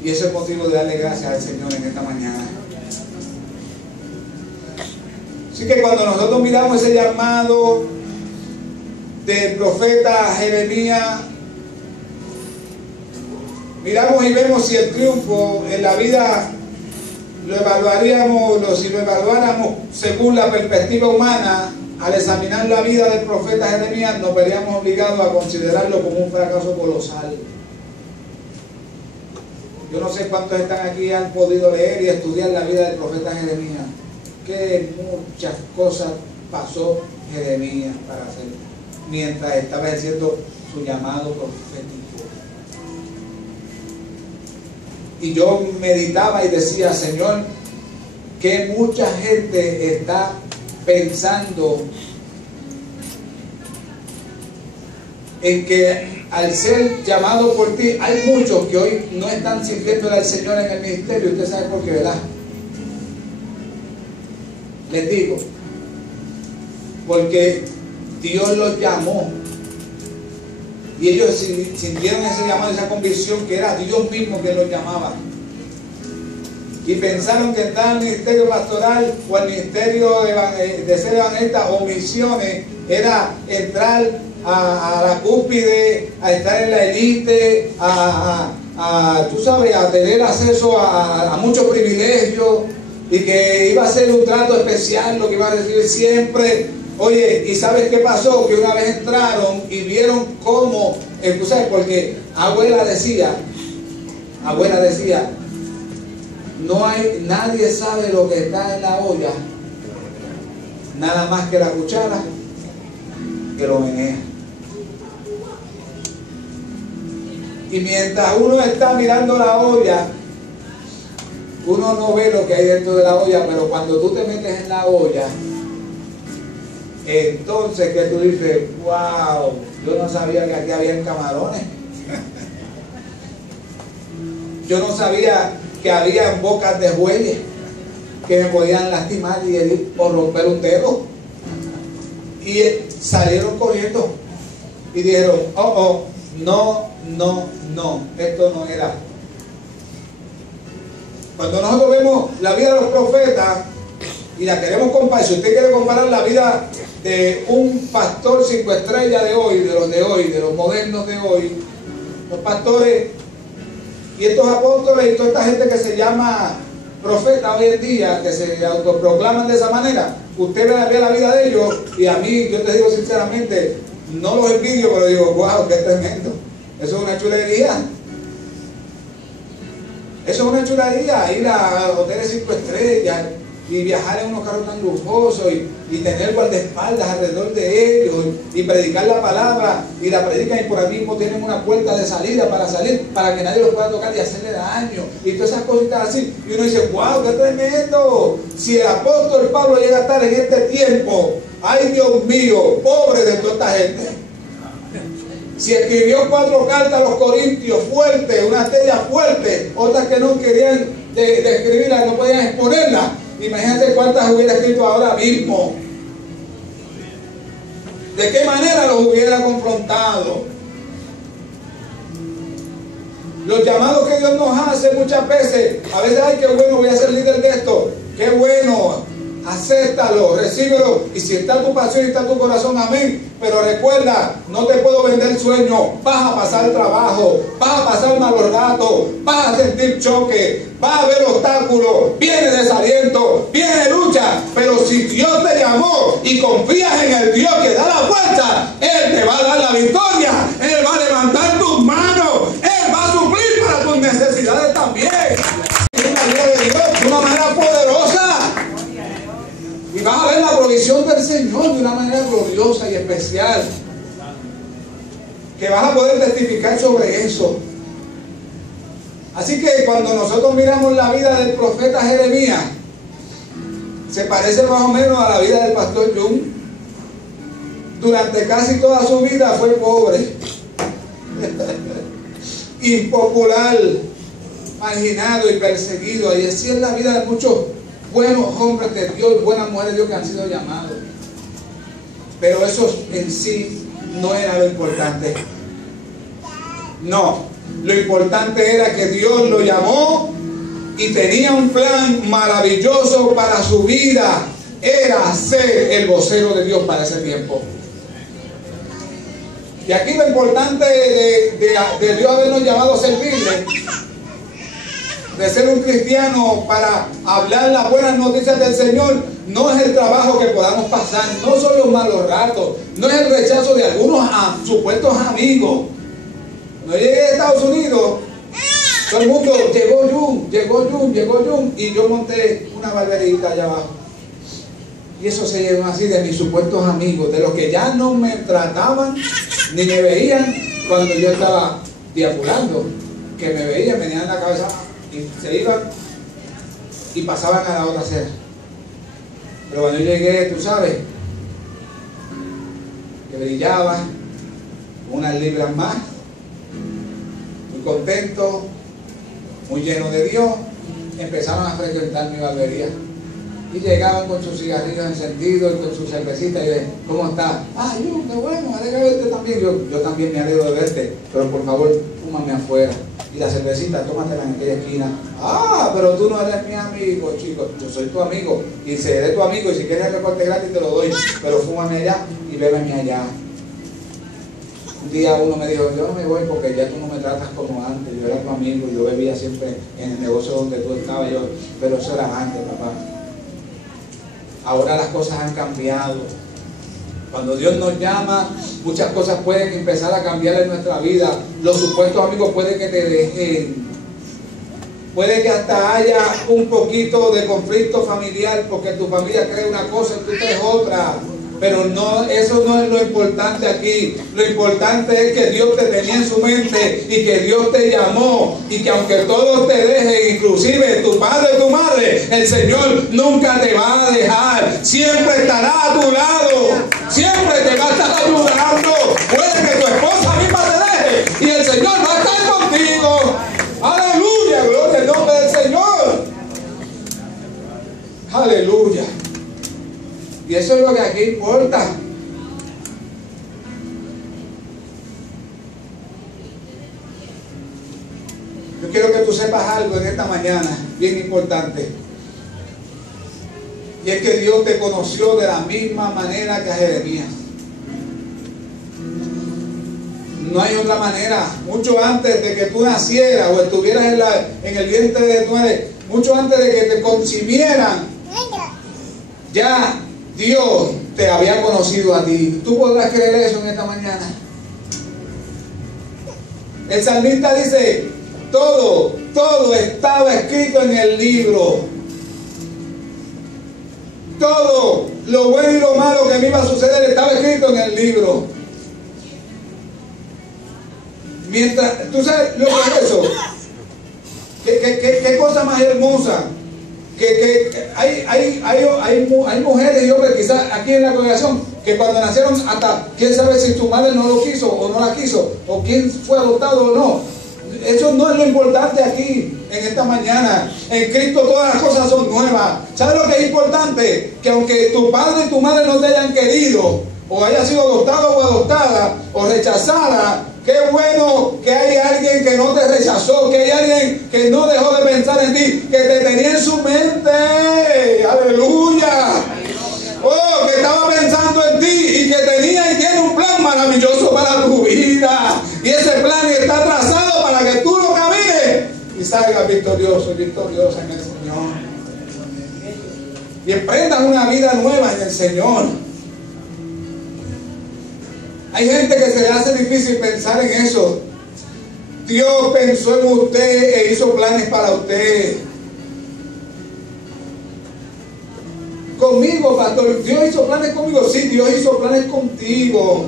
Y eso es motivo de darle gracias al Señor en esta mañana. Así que cuando nosotros miramos ese llamado del profeta Jeremías, miramos y vemos si el triunfo en la vida lo evaluaríamos, si lo evaluáramos según la perspectiva humana. Al examinar la vida del profeta Jeremías, nos veríamos obligados a considerarlo como un fracaso colosal. Yo no sé cuántos están aquí han podido leer y estudiar la vida del profeta Jeremías. Que muchas cosas pasó Jeremías para hacer mientras estaba ejerciendo su llamado profético. Y yo meditaba y decía, Señor, que mucha gente está pensando en que al ser llamado por ti, hay muchos que hoy no están sirviéndole al Señor en el ministerio. Usted sabe por qué, ¿verdad? Les digo, porque Dios los llamó y ellos sintieron ese llamado, esa convicción que era Dios mismo que los llamaba, y pensaron que entrar al ministerio pastoral o al ministerio de ser evangelista o misiones era entrar a la cúspide, a estar en la élite, tú sabes, a tener acceso a muchos privilegios, y que iba a ser un trato especial lo que iba a recibir siempre. Oye, ¿y sabes qué pasó? Que una vez entraron y vieron cómo, tú sabes, porque abuela decía, nadie sabe lo que está en la olla, nada más que la cuchara que lo menea. Y mientras uno está mirando la olla, uno no ve lo que hay dentro de la olla, pero cuando tú te metes en la olla, entonces que tú dices, wow, yo no sabía que aquí habían camarones. Yo no sabía que habían bocas de bueyes que me podían lastimar y herir o romper un dedo. Y salieron corriendo y dijeron, no, esto no era. Cuando nosotros vemos la vida de los profetas y la queremos comparar, si usted quiere comparar la vida de un pastor 5 estrellas de hoy, de los modernos de hoy, los pastores y estos apóstoles y toda esta gente que se llama profeta hoy en día, que se autoproclaman de esa manera, usted ve la vida de ellos y a mí, yo te digo sinceramente, no los envidio, pero digo, wow, qué tremendo. Eso es una chulería. Eso es una chulería, ir a hoteles 5 estrellas y viajar en unos carros tan lujosos y tener guardaespaldas alrededor de ellos y predicar la palabra, y la predican y por ahí mismo tienen una puerta de salida para salir, para que nadie los pueda tocar y hacerle daño y todas esas cositas así. Y uno dice, wow, qué tremendo. Si el apóstol Pablo llega a estar en este tiempo, ay Dios mío, pobre de toda esta gente. Si escribió 4 cartas a los corintios fuertes, unas de ellas fuertes, otras que no querían de escribirlas, no podían exponerlas, imagínate cuántas hubiera escrito ahora mismo. ¿De qué manera los hubiera confrontado? Los llamados que Dios nos hace muchas veces, a veces, ay, qué bueno, voy a ser líder de esto, qué bueno, acéptalo, recíbelo, y si está tu pasión y está tu corazón, amén. Pero recuerda, no te puedo vender sueño, vas a pasar trabajo, vas a pasar malos ratos, vas a sentir choque, vas a ver obstáculos, viene desaliento, viene lucha, pero si Dios te llamó, y confías en el Dios que da la fuerza, Él te va a dar la victoria. Él va a levantar tus manos. Él va a suplir para tus necesidades también. Es una vida de Dios de una manera poderosa. Y vas a ver la provisión del Señor de una manera gloriosa y especial. Que vas a poder testificar sobre eso. Así que cuando nosotros miramos la vida del profeta Jeremías, se parece más o menos a la vida del pastor Jung. Durante casi toda su vida fue pobre, impopular, marginado y perseguido. Y así es la vida de muchos buenos hombres de Dios y buenas mujeres de Dios que han sido llamados. Pero eso en sí no era lo importante. No, lo importante era que Dios lo llamó y tenía un plan maravilloso para su vida. Era ser el vocero de Dios para ese tiempo. Y aquí lo importante de Dios habernos llamado a servirle, de ser un cristiano para hablar las buenas noticias del Señor, no es el trabajo que podamos pasar, no son los malos ratos, no es el rechazo de algunos supuestos amigos. Cuando llegué a Estados Unidos, todo el mundo llegó Jung, y yo monté una barberita allá abajo. Y eso se llenó así de mis supuestos amigos, de los que ya no me trataban ni me veían cuando yo estaba deambulando, que me veían, me tenían la cabeza y se iban y pasaban a la otra acera. Pero cuando yo llegué, tú sabes, que brillaba unas libras más, muy contento, muy lleno de Dios, empezaron a frecuentar mi barbería. Y llegaban con sus cigarrillos encendidos y con su cervecita y yo, ¿cómo está? Ah, yo, qué bueno, me alegra verte también. Yo también me alegro de verte, pero por favor, fúmame afuera. Y la cervecita, tómatela en aquella esquina. Ah, pero tú no eres mi amigo, chico. Yo soy tu amigo y seré tu amigo y si quieres el recorte gratis te lo doy, pero fúmame allá y bébeme allá. Un día uno me dijo, yo no me voy porque ya tú no me tratas como antes. Yo era tu amigo y yo bebía siempre en el negocio donde tú estabas. Pero eso era antes, papá. Ahora las cosas han cambiado. Cuando Dios nos llama, muchas cosas pueden empezar a cambiar en nuestra vida. Los supuestos amigos puede que te dejen. Puede que hasta haya un poquito de conflicto familiar porque tu familia cree una cosa y tú crees otra. Pero no, eso no es lo importante aquí. Lo importante es que Dios te tenía en su mente y que Dios te llamó y que aunque todos te dejen, inclusive tu padre y tu madre, el Señor nunca te va a dejar. Siempre estará a tu lado. Siempre te va a estar ayudando. Puede que tu esposa misma te deje y el Señor va a estar contigo. Aleluya, gloria al nombre del Señor. Aleluya. Y eso es lo que aquí importa. Yo quiero que tú sepas algo en esta mañana, bien importante. Y es que Dios te conoció de la misma manera que a Jeremías. No hay otra manera. Mucho antes de que tú nacieras o estuvieras en el vientre de tu madre, mucho antes de que te concibieran, ya Dios te había conocido a ti. ¿Tú podrás creer eso en esta mañana? El salmista dice, todo estaba escrito en el libro. Todo lo bueno y lo malo que me iba a suceder estaba escrito en el libro. Mientras, ¿tú sabes lo que es eso? ¿Qué cosa más hermosa? Que hay mujeres y hombres quizás aquí en la congregación que cuando nacieron hasta quién sabe si tu madre no lo quiso o no la quiso o quién fue adoptado o no. Eso no es lo importante aquí en esta mañana. En Cristo todas las cosas son nuevas. ¿Sabes lo que es importante? Que aunque tu padre y tu madre no te hayan querido o haya sido adoptado o adoptada o rechazada, qué bueno que hay alguien que no te rechazó, que hay alguien que no dejó de pensar en ti, que te tenía en su mente. Aleluya. Oh, que estaba pensando en ti y que tenía y tiene un plan maravilloso para tu vida. Y ese plan está trazado para que tú lo camines y salgas victorioso y victoriosa en el Señor. Y emprendas una vida nueva en el Señor. Hay gente que se le hace difícil pensar en eso. Dios pensó en usted e hizo planes para usted. Conmigo, pastor, Dios hizo planes conmigo. Sí, Dios hizo planes contigo.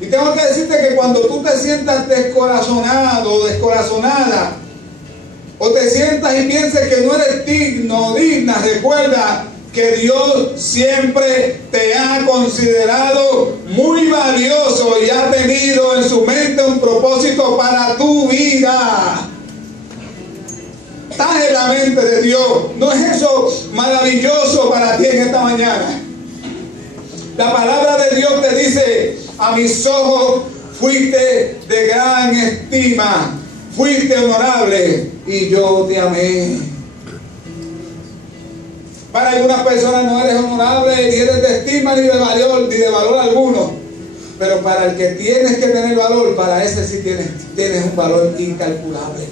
Y tengo que decirte que cuando tú te sientas descorazonado o descorazonada, o te sientas y pienses que no eres digno o digna, recuerda que Dios siempre te ha considerado muy valioso y ha tenido en su mente un propósito para tu vida. Estás en la mente de Dios. ¿No es eso maravilloso para ti en esta mañana? La palabra de Dios te dice: a mis ojos fuiste de gran estima, fuiste honorable y yo te amé. Para algunas personas no eres honorable, ni eres de estima, ni de valor alguno. Pero para el que tienes que tener valor, para ese sí tienes un valor incalculable.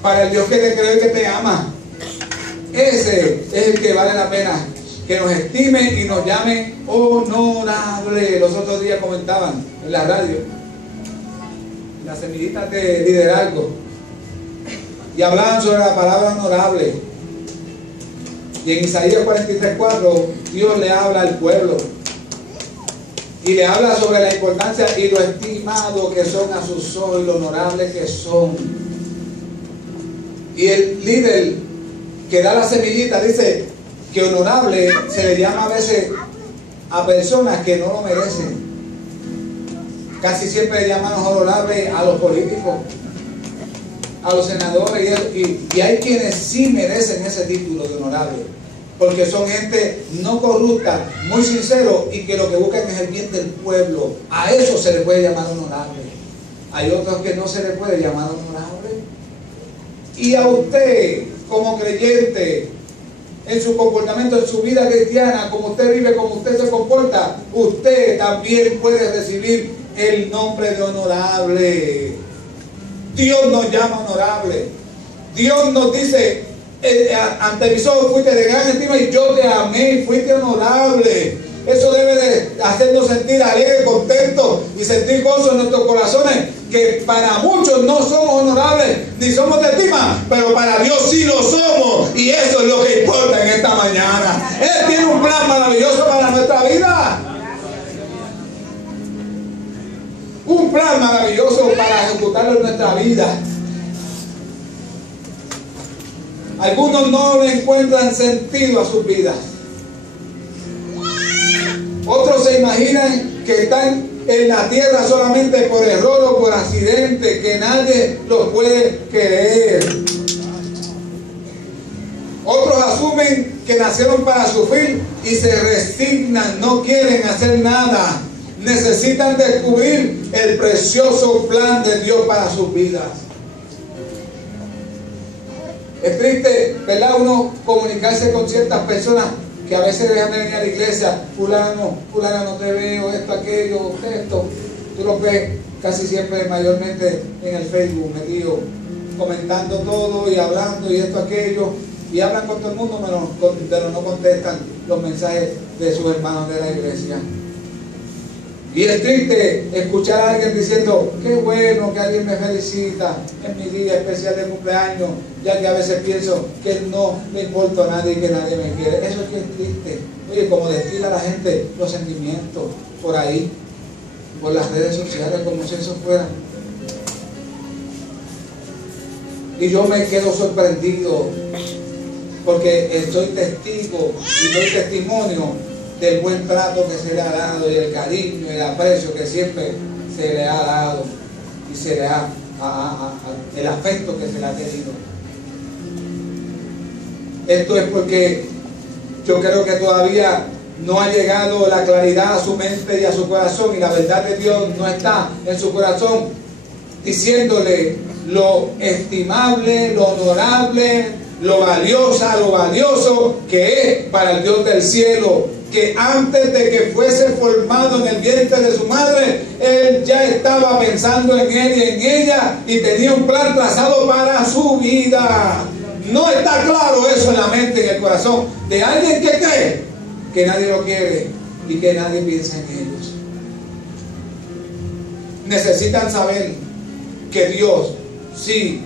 Para el Dios que te cree y que te ama, ese es el que vale la pena que nos estime y nos llame honorable. Los otros días comentaban en la radio las semillitas de liderazgo y hablaban sobre la palabra honorable. Y en Isaías 43:4 Dios le habla al pueblo y le habla sobre la importancia y lo estimado que son a sus ojos y lo honorable que son. Y el líder que da la semillita dice que honorable se le llama a veces a personas que no lo merecen. Casi siempre le llaman honorable a los políticos, a los senadores, y hay quienes sí merecen ese título de honorable, porque son gente no corrupta, muy sinceros, y que lo que buscan es el bien del pueblo. A eso se le puede llamar honorable. Hay otros que no se le puede llamar honorable. Y a usted, como creyente, en su comportamiento, en su vida cristiana, como usted vive, como usted se comporta, usted también puede recibir el nombre de honorable. Dios nos llama honorable. Dios nos dice: ante mis ojos fuiste de gran estima y yo te amé y fuiste honorable. Eso debe de hacernos sentir alegres, contentos y sentir gozo en nuestros corazones, que para muchos no somos honorables ni somos de estima, pero para Dios sí lo somos, y eso es lo que importa en esta mañana. Él tiene un plan maravilloso para nuestra vida, un plan maravilloso para ejecutarlo en nuestra vida. Algunos no le encuentran sentido a sus vidas. Otros se imaginan que están en la tierra solamente por error o por accidente, que nadie los puede creer. Otros asumen que nacieron para sufrir y se resignan, no quieren hacer nada. Necesitan descubrir el precioso plan de Dios para sus vidas. Es triste, ¿verdad?, uno comunicarse con ciertas personas que a veces dejan de venir a la iglesia. Fulana no te veo, esto, aquello, esto. Tú lo ves casi siempre, mayormente en el Facebook, metido, comentando todo y hablando y esto, aquello. Y hablan con todo el mundo, pero no contestan los mensajes de sus hermanos de la iglesia. Y es triste escuchar a alguien diciendo: qué bueno que alguien me felicita en mi día especial de cumpleaños, ya que a veces pienso que no le importa a nadie y que nadie me quiere. Eso sí es triste. Oye, como destila la gente los sentimientos por ahí, por las redes sociales, como si eso fuera. Y yo me quedo sorprendido, porque soy testigo y doy testimonio del buen trato que se le ha dado y el cariño y el aprecio que siempre se le ha dado, y se le ha el afecto que se le ha tenido. Esto es porque yo creo que todavía no ha llegado la claridad a su mente y a su corazón, y la verdad de Dios no está en su corazón, diciéndole lo estimable, lo honorable, lo valioso que es para el Dios del cielo, que antes de que fuese formado en el vientre de su madre, Él ya estaba pensando en él y en ella, y tenía un plan trazado para su vida. No está claro eso en la mente, en el corazón de alguien que cree que nadie lo quiere y que nadie piensa en ellos. Necesitan saber que Dios sí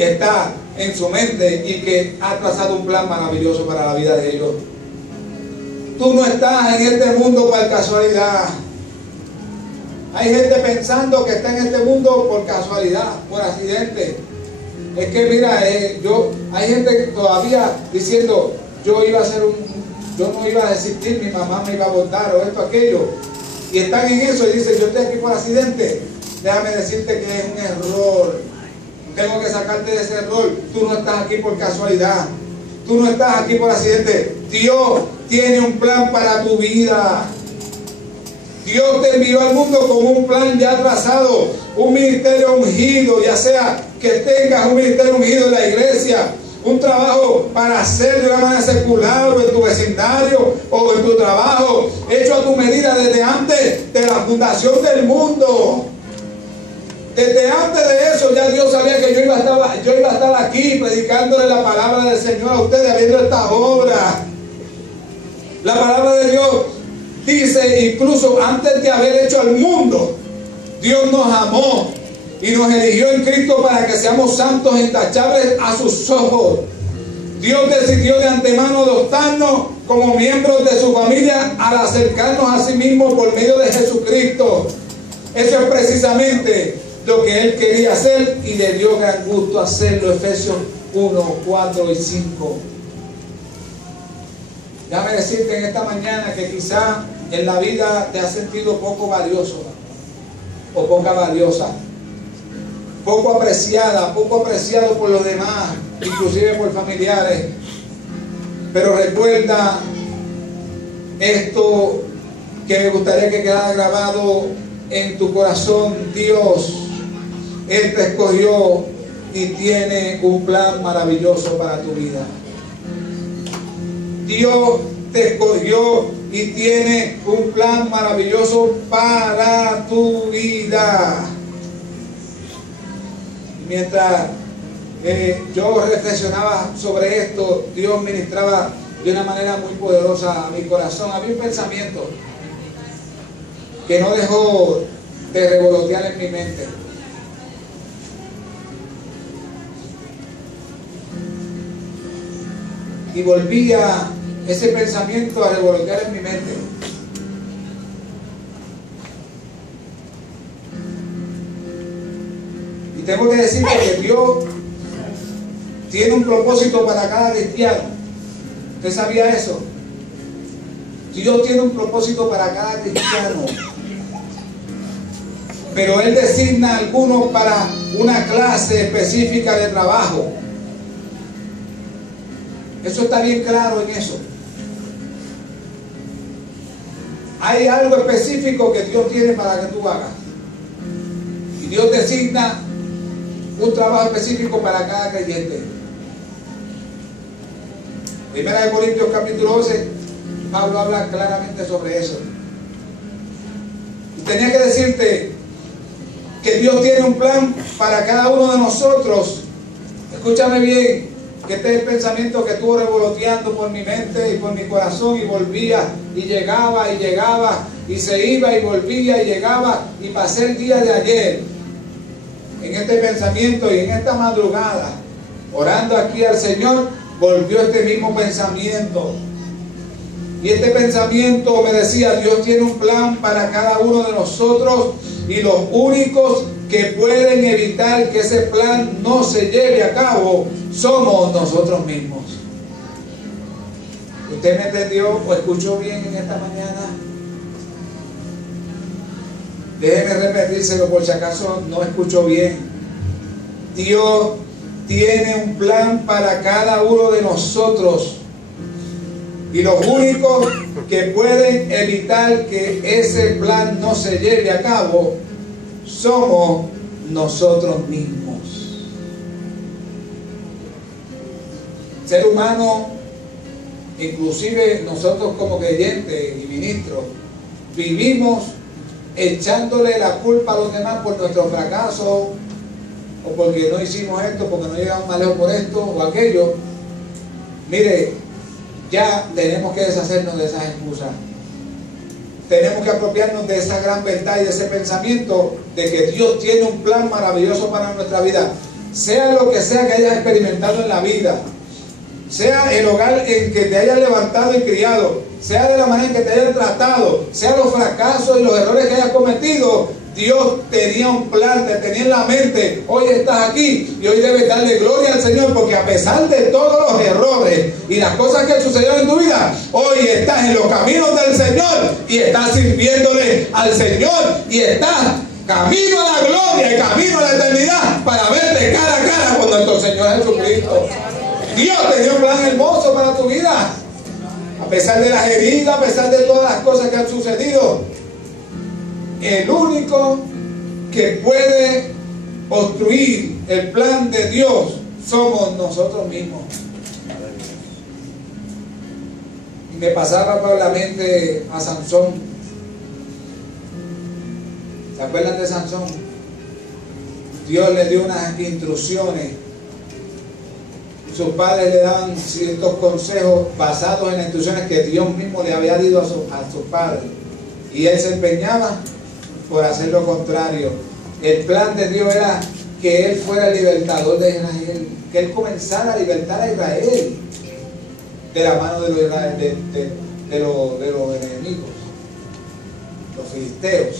está en su mente y que ha trazado un plan maravilloso para la vida de ellos. Tú no estás en este mundo por casualidad. Hay gente pensando que está en este mundo por casualidad, por accidente. Es que mira, hay gente todavía diciendo, yo no iba a desistir, mi mamá me iba a abortar o esto, aquello. Y están en eso y dicen, yo estoy aquí por accidente. Déjame decirte que es un error. Tengo que sacarte de ese error. Tú no estás aquí por casualidad. Tú no estás aquí por accidente. Dios tiene un plan para tu vida. Dios te envió al mundo con un plan ya trazado, un ministerio ungido, ya sea que tengas un ministerio ungido en la iglesia, un trabajo para hacer de una manera secular o en tu vecindario o en tu trabajo, hecho a tu medida desde antes de la fundación del mundo. Desde antes de eso ya Dios sabía que yo iba a estar aquí predicándole la palabra del Señor a ustedes, viendo esta obra. La palabra de Dios dice, incluso antes de haber hecho al mundo, Dios nos amó y nos eligió en Cristo para que seamos santos e intachables a sus ojos. Dios decidió de antemano adoptarnos como miembros de su familia al acercarnos a sí mismo por medio de Jesucristo. Eso es precisamente lo que Él quería hacer y le dio gran gusto hacerlo. Efesios 1, 4 y 5. Déjame decirte en esta mañana que quizá en la vida te has sentido poco valioso o poca valiosa, poco apreciada, poco apreciado por los demás, inclusive por familiares. Pero recuerda esto que me gustaría que quedara grabado en tu corazón. Dios, Él te escogió y tiene un plan maravilloso para tu vida. Dios te escogió y tiene un plan maravilloso para tu vida. Mientras yo reflexionaba sobre esto, Dios ministraba de una manera muy poderosa a mi corazón. Había un pensamiento que no dejó de revolotear en mi mente. Y volvía ese pensamiento a revolotear en mi mente. Y tengo que decirte que Dios tiene un propósito para cada cristiano. ¿Usted sabía eso? Dios tiene un propósito para cada cristiano. Pero Él designa a algunos para una clase específica de trabajo. Eso está bien claro en eso. Hay algo específico que Dios tiene para que tú hagas. Y Dios designa un trabajo específico para cada creyente. Primera de Corintios capítulo 11, Pablo habla claramente sobre eso. Y tenía que decirte que Dios tiene un plan para cada uno de nosotros. Escúchame bien, que este es el pensamiento que estuvo revoloteando por mi mente y por mi corazón, y volvía y llegaba y se iba y volvía y llegaba, y pasé el día de ayer en este pensamiento y en esta madrugada orando aquí al Señor. Volvió este mismo pensamiento, y este pensamiento me decía: Dios tiene un plan para cada uno de nosotros, y los únicos que pueden evitar que ese plan no se lleve a cabo somos nosotros mismos. ¿Usted me entendió o escuchó bien en esta mañana? Déjeme repetírselo por si acaso no escuchó bien. Dios tiene un plan para cada uno de nosotros, y los únicos que pueden evitar que ese plan no se lleve a cabo somos nosotros mismos. Ser humano, inclusive nosotros como creyentes y ministros, vivimos echándole la culpa a los demás por nuestro fracaso, o porque no hicimos esto, porque no llegamos más lejos por esto o aquello. Mire, ya tenemos que deshacernos de esas excusas. Tenemos que apropiarnos de esa gran verdad y de ese pensamiento de que Dios tiene un plan maravilloso para nuestra vida. Sea lo que sea que hayas experimentado en la vida, sea el hogar en que te hayas levantado y criado, sea de la manera en que te hayan tratado, sea los fracasos y los errores que hayas cometido, Dios tenía un plan, te tenía en la mente. Hoy estás aquí y hoy debes darle gloria al Señor, porque a pesar de todos los errores y las cosas que sucedieron en tu vida, hoy estás en los caminos del Señor y estás sirviéndole al Señor y estás camino a la gloria y camino a la eternidad para verte cara a cara con nuestro Señor Jesucristo. Dios tenía un plan hermoso para tu vida. A pesar de las heridas, a pesar de todas las cosas que han sucedido, el único que puede obstruir el plan de Dios somos nosotros mismos. Y me pasaba por la mente a Sansón. ¿Se acuerdan de Sansón? Dios le dio unas instrucciones. Sus padres le daban ciertos consejos basados en las instrucciones que Dios mismo le había dado a sus padres. Y él se empeñaba por hacer lo contrario. El plan de Dios era que él fuera el libertador de Israel, que él comenzara a libertar a Israel de la mano de los enemigos, los filisteos.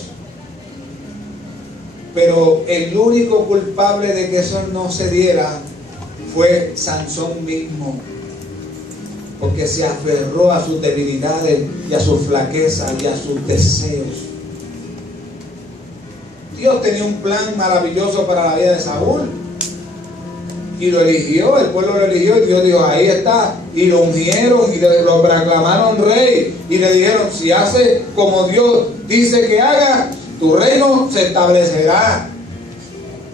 Pero el único culpable de que eso no se diera fue Sansón mismo, porque se aferró a sus debilidades y a sus flaquezas y a sus deseos. Dios tenía un plan maravilloso para la vida de Saúl y lo eligió, el pueblo lo eligió y Dios dijo, ahí está, y lo ungieron y lo proclamaron rey y le dijeron, si hace como Dios dice que haga, tu reino se establecerá.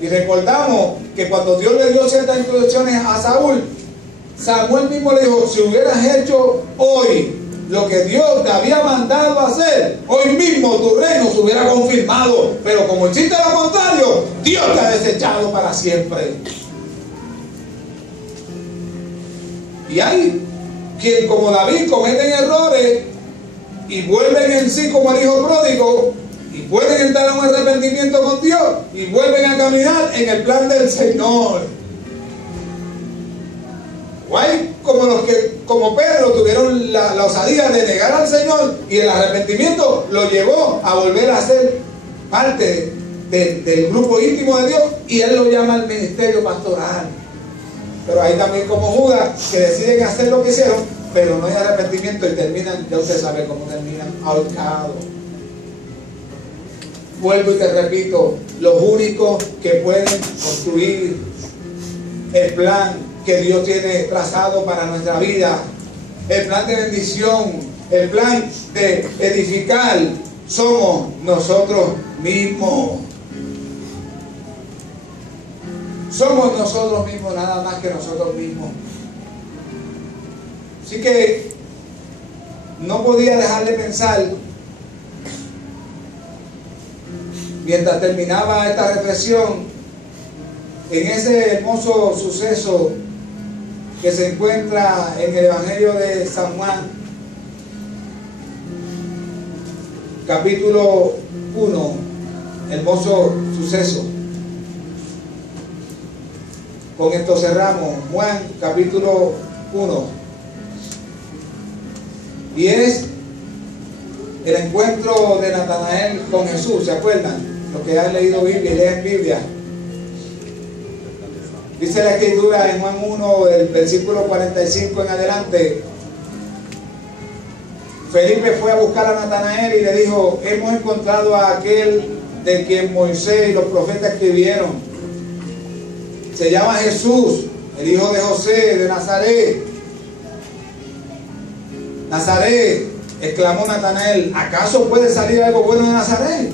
Y recordamos que cuando Dios le dio ciertas instrucciones a Saúl, Samuel mismo le dijo, si hubieras hecho hoy lo que Dios te había mandado hacer, hoy mismo tu reino se hubiera confirmado, pero como hiciste lo contrario, Dios te ha desechado para siempre. Y hay quien como David cometen errores y vuelven en sí como el hijo pródigo y pueden entrar a un arrepentimiento con Dios y vuelven a caminar en el plan del Señor. O hay como los que, como Pedro, tuvieron la osadía de negar al Señor y el arrepentimiento lo llevó a volver a ser parte del grupo íntimo de Dios y él lo llama al ministerio pastoral. Pero hay también como Judas que deciden hacer lo que hicieron, pero no hay arrepentimiento y terminan, ya usted sabe cómo terminan, ahorcados. Vuelvo y te repito, los únicos que pueden construir el plan que Dios tiene trazado para nuestra vida, el plan de bendición, el plan de edificar, somos nosotros mismos. Somos nosotros mismos, nada más que nosotros mismos. Así que no podía dejar de pensar, mientras terminaba esta reflexión, en ese hermoso suceso que se encuentra en el Evangelio de San Juan, capítulo 1, hermoso suceso. Con esto cerramos, Juan capítulo 1. Y es el encuentro de Natanael con Jesús, ¿se acuerdan? Los que han leído Biblia y leen Biblia. Dice la escritura en Juan 1, del versículo 45 en adelante. Felipe fue a buscar a Natanael y le dijo, hemos encontrado a aquel de quien Moisés y los profetas escribieron. Se llama Jesús, el hijo de José de Nazaret. Nazaret, exclamó Natanael, ¿acaso puede salir algo bueno de Nazaret?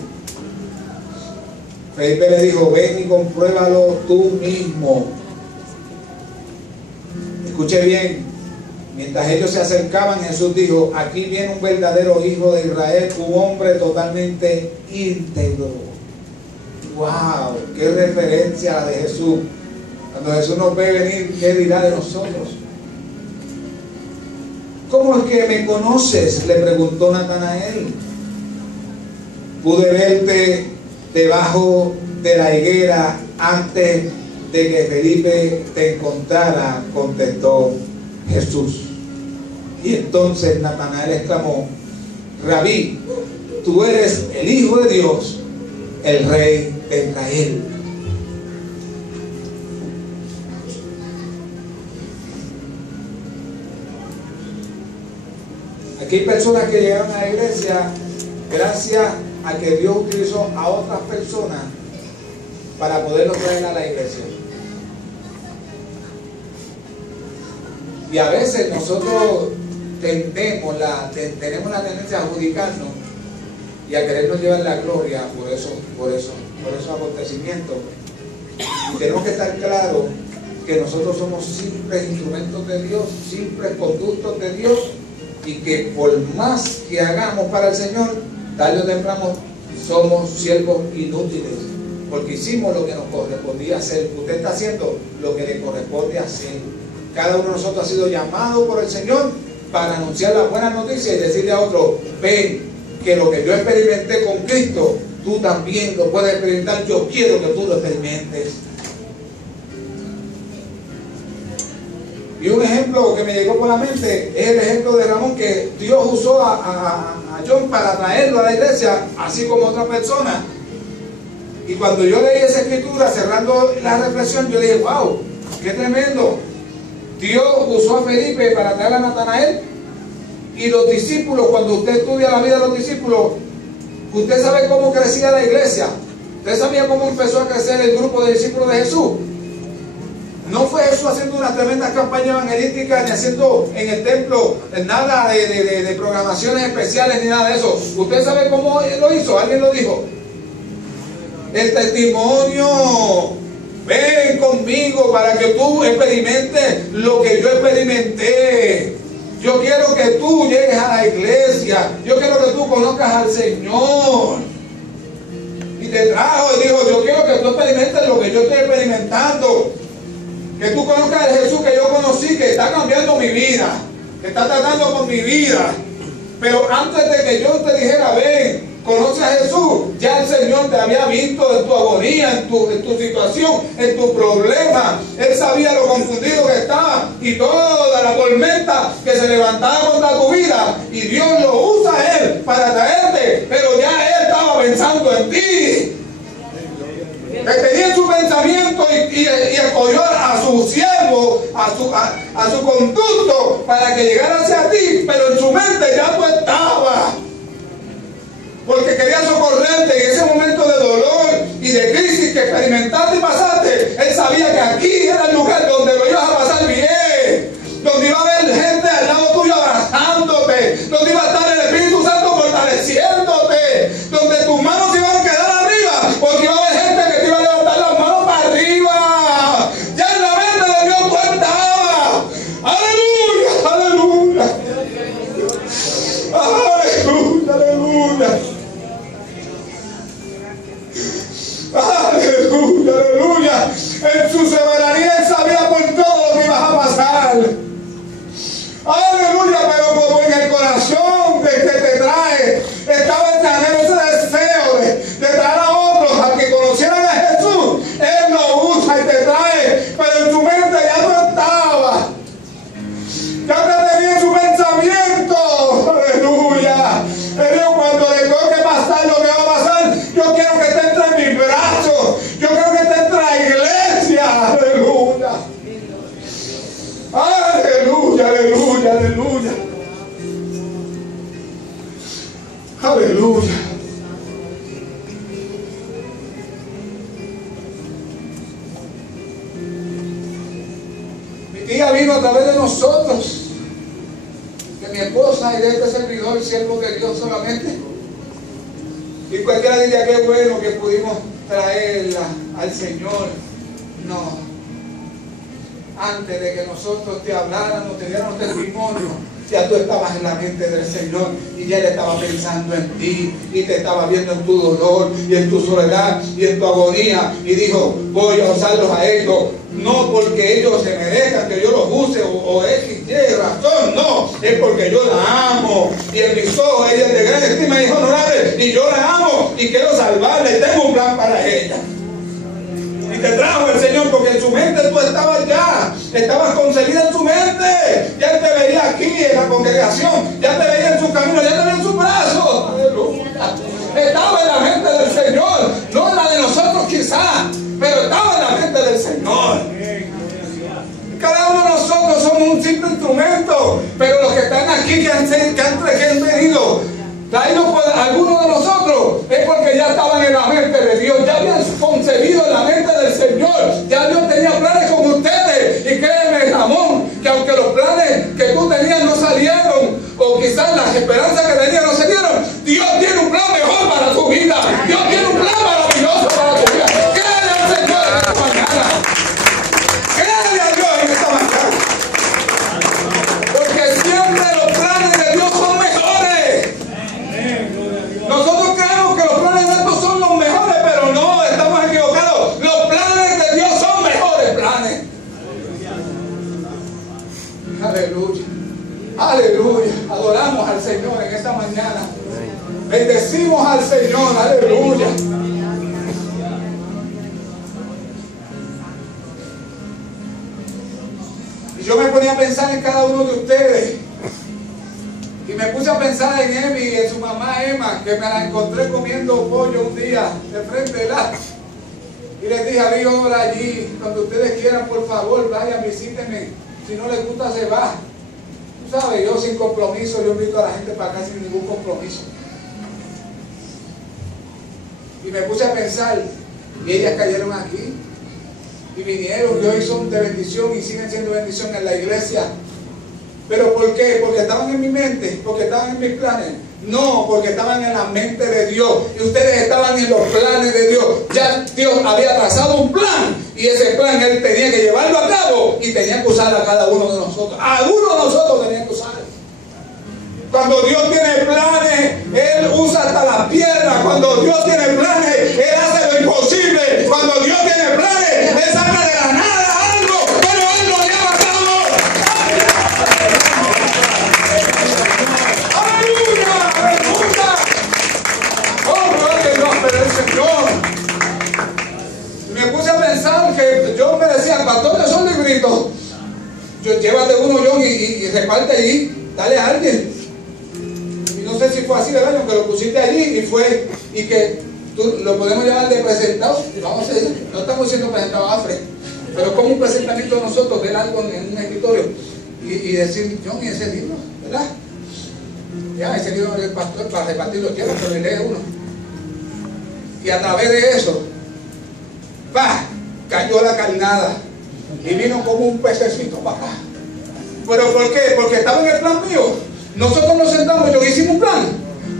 Felipe le dijo, ven y compruébalo tú mismo. Escuche bien, mientras ellos se acercaban, Jesús dijo, aquí viene un verdadero hijo de Israel, un hombre totalmente íntegro. ¡Wow! ¡Qué referencia la de Jesús! Cuando Jesús nos ve venir, ¿qué dirá de nosotros? ¿Cómo es que me conoces?, le preguntó Natanael. Pude verte debajo de la higuera antes de que Felipe te encontrara, contestó Jesús. Y entonces Natanael exclamó: Rabí, tú eres el Hijo de Dios, el Rey de Israel. Aquí hay personas que llegaron a la iglesia gracias a que Dios utilizó a otras personas para poderlos traer a la iglesia. Y a veces nosotros tenemos la tendencia a adjudicarnos y a querernos llevar la gloria por esos acontecimientos. Y tenemos que estar claros que nosotros somos simples instrumentos de Dios, simples conductos de Dios, y que por más que hagamos para el Señor, tarde o temprano somos siervos inútiles, porque hicimos lo que nos correspondía hacer. Usted está haciendo lo que le corresponde hacer. Cada uno de nosotros ha sido llamado por el Señor para anunciar la buena noticia y decirle a otro: ven, que lo que yo experimenté con Cristo, tú también lo puedes experimentar. Yo quiero que tú lo experimentes. Y un ejemplo que me llegó por la mente es el ejemplo de Ramón, que Dios usó a John para traerlo a la iglesia, así como otra persona. Y cuando yo leí esa escritura, cerrando la reflexión, yo dije: wow, qué tremendo. Dios usó a Felipe para traer a Natanael. Y los discípulos, cuando usted estudia la vida de los discípulos, usted sabe cómo crecía la iglesia. Usted sabía cómo empezó a crecer el grupo de discípulos de Jesús. No fue Jesús haciendo una tremenda campaña evangelística, ni haciendo en el templo nada de programaciones especiales, ni nada de eso. ¿Usted sabe cómo lo hizo? ¿Alguien lo dijo? El testimonio. Ven conmigo para que tú experimentes lo que yo experimenté. Yo quiero que tú llegues a la iglesia. Yo quiero que tú conozcas al Señor. Y te trajo y dijo: yo quiero que tú experimentes lo que yo estoy experimentando. Que tú conozcas al Jesús que yo conocí, que está cambiando mi vida, que está tratando con mi vida. Pero antes de que yo te dijera: ven, conoce a Jesús, ya el Señor te había visto en tu agonía, en tu situación, en tu problema. Él sabía lo confundido que estaba y toda la tormenta que se levantaba contra tu vida. Y Dios lo usa a Él para traerte, pero ya Él estaba pensando en ti. Él tenía su pensamiento y escogió a su siervo, a su conducto, para que llegara hacia ti, pero en su mente ya tú estabas. Porque quería socorrerte en ese momento de dolor y de crisis que experimentaste y pasaste. Él sabía que aquí era el lugar donde lo ibas a pasar bien, donde iba a haber gente al lado tuyo abrazándote, donde iba a estar el Espíritu Santo fortaleciéndote, donde tus manos iban a quedar arriba, porque iba a haber gente que te iba a levantar las manos para arriba. Ya en la mente de Dios tú estabas. ¡Aleluya! ¡Aleluya! ¡Aleluya! ¡Aleluya! Aleluya, aleluya. En su soberanía Él sabía por todo lo que ibas a pasar. Aleluya, pero como en el corazón de que te trae estaba el anhelo, ese deseo de traer a otros a que conocieran a Jesús. Él lo usa y te trae, pero en tu mente ya no estaba. Ya te tenía en su pensamiento. Aleluya. Él dijo: cuando le toque pasar lo que va a pasar, yo quiero que esté entre mis brazos. Yo quiero que esté entre la iglesia. Aleluya. Aleluya, aleluya, aleluya. Aleluya. Mi tía vino a través de nosotros, de mi esposa y de este servidor, siervo de Dios solamente. Y cualquiera diría: qué bueno que pudimos traerla al Señor. No. Antes de que nosotros te habláramos, te diéramos testimonio, ya tú estabas en la mente del Señor y ya Él estaba pensando en ti y te estaba viendo en tu dolor y en tu soledad y en tu agonía, y dijo: voy a usarlos a ellos, no porque ellos se merezcan que yo los use o X, Y razón, no, es porque yo la amo. Y en mis ojos ella es de gran estima y es honorable. Y yo la amo y quiero salvarla y tengo un plan para ella. Y te trajo el Señor porque en su mente tú estabas ya. Estabas concebida en su mente. Ya Él te veía aquí en la congregación. Ya te veía en su camino. Ya te veía en sus brazos. Aleluya. Estaba en la mente del Señor. No en la de nosotros quizás. Pero estaba en la mente del Señor. Cada uno de nosotros somos un simple instrumento, pero los que están aquí, que han venido, traídos por algunos de nosotros, es porque ya estaban en la mente de Dios, ya habían concebido en la mente del Señor, ya Dios tenía planes con ustedes. Y créeme, Ramón, que aunque los planes que tú tenías no salieron, o quizás las esperanzas que tenías no se dieron, Dios tiene un plan mejor para tu vida. Dios tiene un plan maravilloso para tu vida. Créele al Señor en esta mañana. Créele a Dios en esta mañana. Porque siempre los planes de Dios son mejores. Nosotros creemos que los planes de Dios son los mejores, pero no, estamos equivocados. Los planes de Dios son mejores planes. Aleluya. Aleluya. Adoramos al Señor en esta mañana. Bendecimos al Señor. Aleluya. Y yo me ponía a pensar en cada uno de ustedes. Y me puse a pensar en Emi y en su mamá Emma, que me la encontré comiendo pollo un día de frente de la. Y les dije, había hora allí, cuando ustedes quieran, por favor, vayan, visítenme. Si no les gusta, se va. Tú sabes, yo sin compromiso, yo invito a la gente para acá sin ningún compromiso. Y me puse a pensar, y ellas cayeron aquí, y vinieron, y hoy son de bendición, y siguen siendo bendición en la iglesia. ¿Pero por qué? ¿Porque estaban en mi mente? ¿Porque estaban en mis planes? No, porque estaban en la mente de Dios. Y ustedes estaban en los planes de Dios. Ya Dios había trazado un plan. Y ese plan Él tenía que llevarlo a cabo. Y tenía que usar a cada uno de nosotros. A uno de nosotros tenía que usar. Cuando Dios tiene planes, Él usa hasta las piedras. Cuando Dios tiene planes, Él hace lo imposible. Cuando Dios tiene planes, Él saca de la nada algo. Pero Él lo lleva a cabo. Señor. Me puse a pensar que yo me decía, pastor, yo soy librito. Llévate uno, John, y reparte allí, dale a alguien. Y no sé si fue así, ¿verdad? Que lo pusiste allí y fue, y que tú lo podemos llamar de presentado. Vamos a decir, no estamos siendo presentados a Fred, pero es como un presentamiento de nosotros, ver algo en un escritorio y decir, John, y ese libro, ¿verdad? Ya, ese libro del pastor para repartir los tierras, pero lee uno. Y a través de eso, ¡pah!, cayó la carnada y vino como un pececito para acá. ¿Pero por qué? Porque estaba en el plan mío. Nosotros nos sentamos y yo hicimos un plan.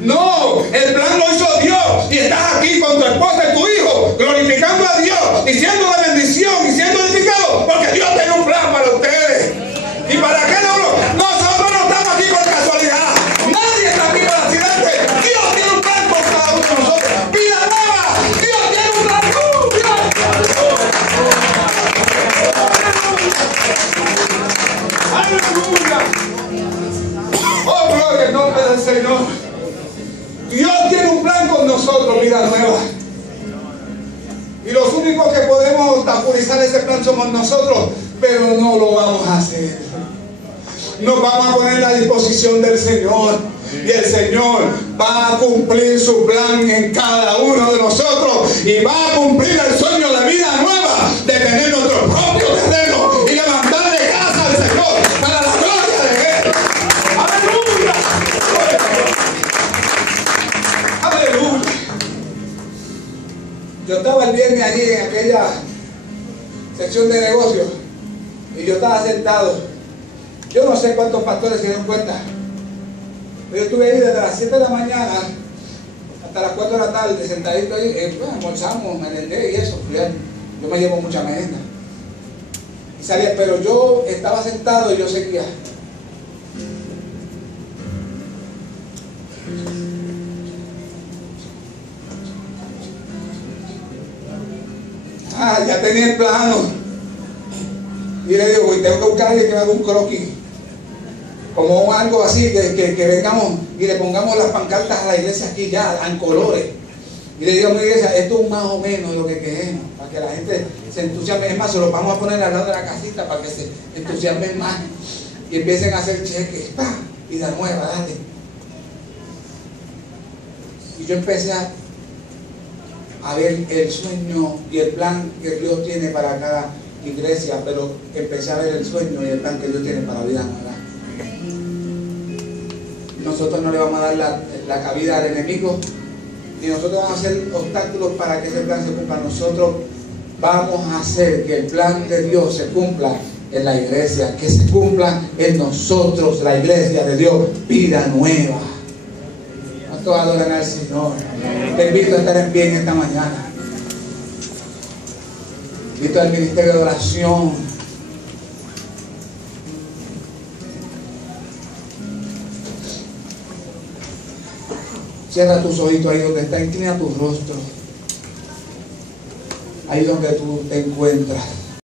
No, el plan lo hizo Dios. Y estás aquí con tu esposa y tu hijo, glorificando a Dios y siendo de bendición y siendo edificado, porque Dios tiene un plan para ustedes. ¿Y para qué no? Nosotros no estamos aquí por casualidad. Nadie está aquí por accidente. Dios tiene un plan por cada uno de nosotros. Vida nueva. Dios tiene un plan. ¡Aleluya! ¡Oh, gloria al nombre del Señor! Dios tiene un plan con nosotros, vida nueva. Y los únicos que podemos obstaculizar ese plan somos nosotros, pero no lo vamos a hacer. Nos vamos a poner a la disposición del Señor. Y el Señor va a cumplir su plan en cada uno de nosotros. Y va a cumplir el sueño de vida nueva, de tener nuestro propio terreno y levantarle casa al Señor para la gloria de Él. ¡Aleluya! ¡Aleluya! Yo estaba el viernes allí en aquella sección de negocios y yo estaba sentado. Yo no sé cuántos pastores se dieron cuenta, pero yo estuve ahí desde las 7 de la mañana hasta las 4 de la tarde, sentadito ahí, almorzamos, merendé y eso. Yo me llevo mucha merienda. Y salía, pero yo estaba sentado y yo seguía. Ya tenía el plano. Y le digo, tengo que buscar a alguien que me haga un croquis. como algo así, que vengamos y le pongamos las pancartas a la iglesia aquí ya, en colores. Y le digamos a la iglesia, esto es más o menos lo que queremos, para que la gente se entusiasme. Es más, se lo vamos a poner al lado de la casita para que se entusiasmen más y empiecen a hacer cheques, ¡pah! Y la nueva, dale. Y yo empecé a ver el sueño y el plan que Dios tiene para cada iglesia, pero empecé a ver el sueño y el plan que Dios tiene para Vida Nueva. Nosotros no le vamos a dar la cabida al enemigo, ni nosotros vamos a hacer obstáculos para que ese plan se cumpla. Nosotros vamos a hacer que el plan de Dios se cumpla en la iglesia, que se cumpla en nosotros, la iglesia de Dios, Vida Nueva. ¿Cuántos adoran al Señor? Te invito a estar en pie en esta mañana. Invito al ministerio de oración. Cierra tus ojitos ahí donde está, inclina tu rostro. Ahí donde tú te encuentras.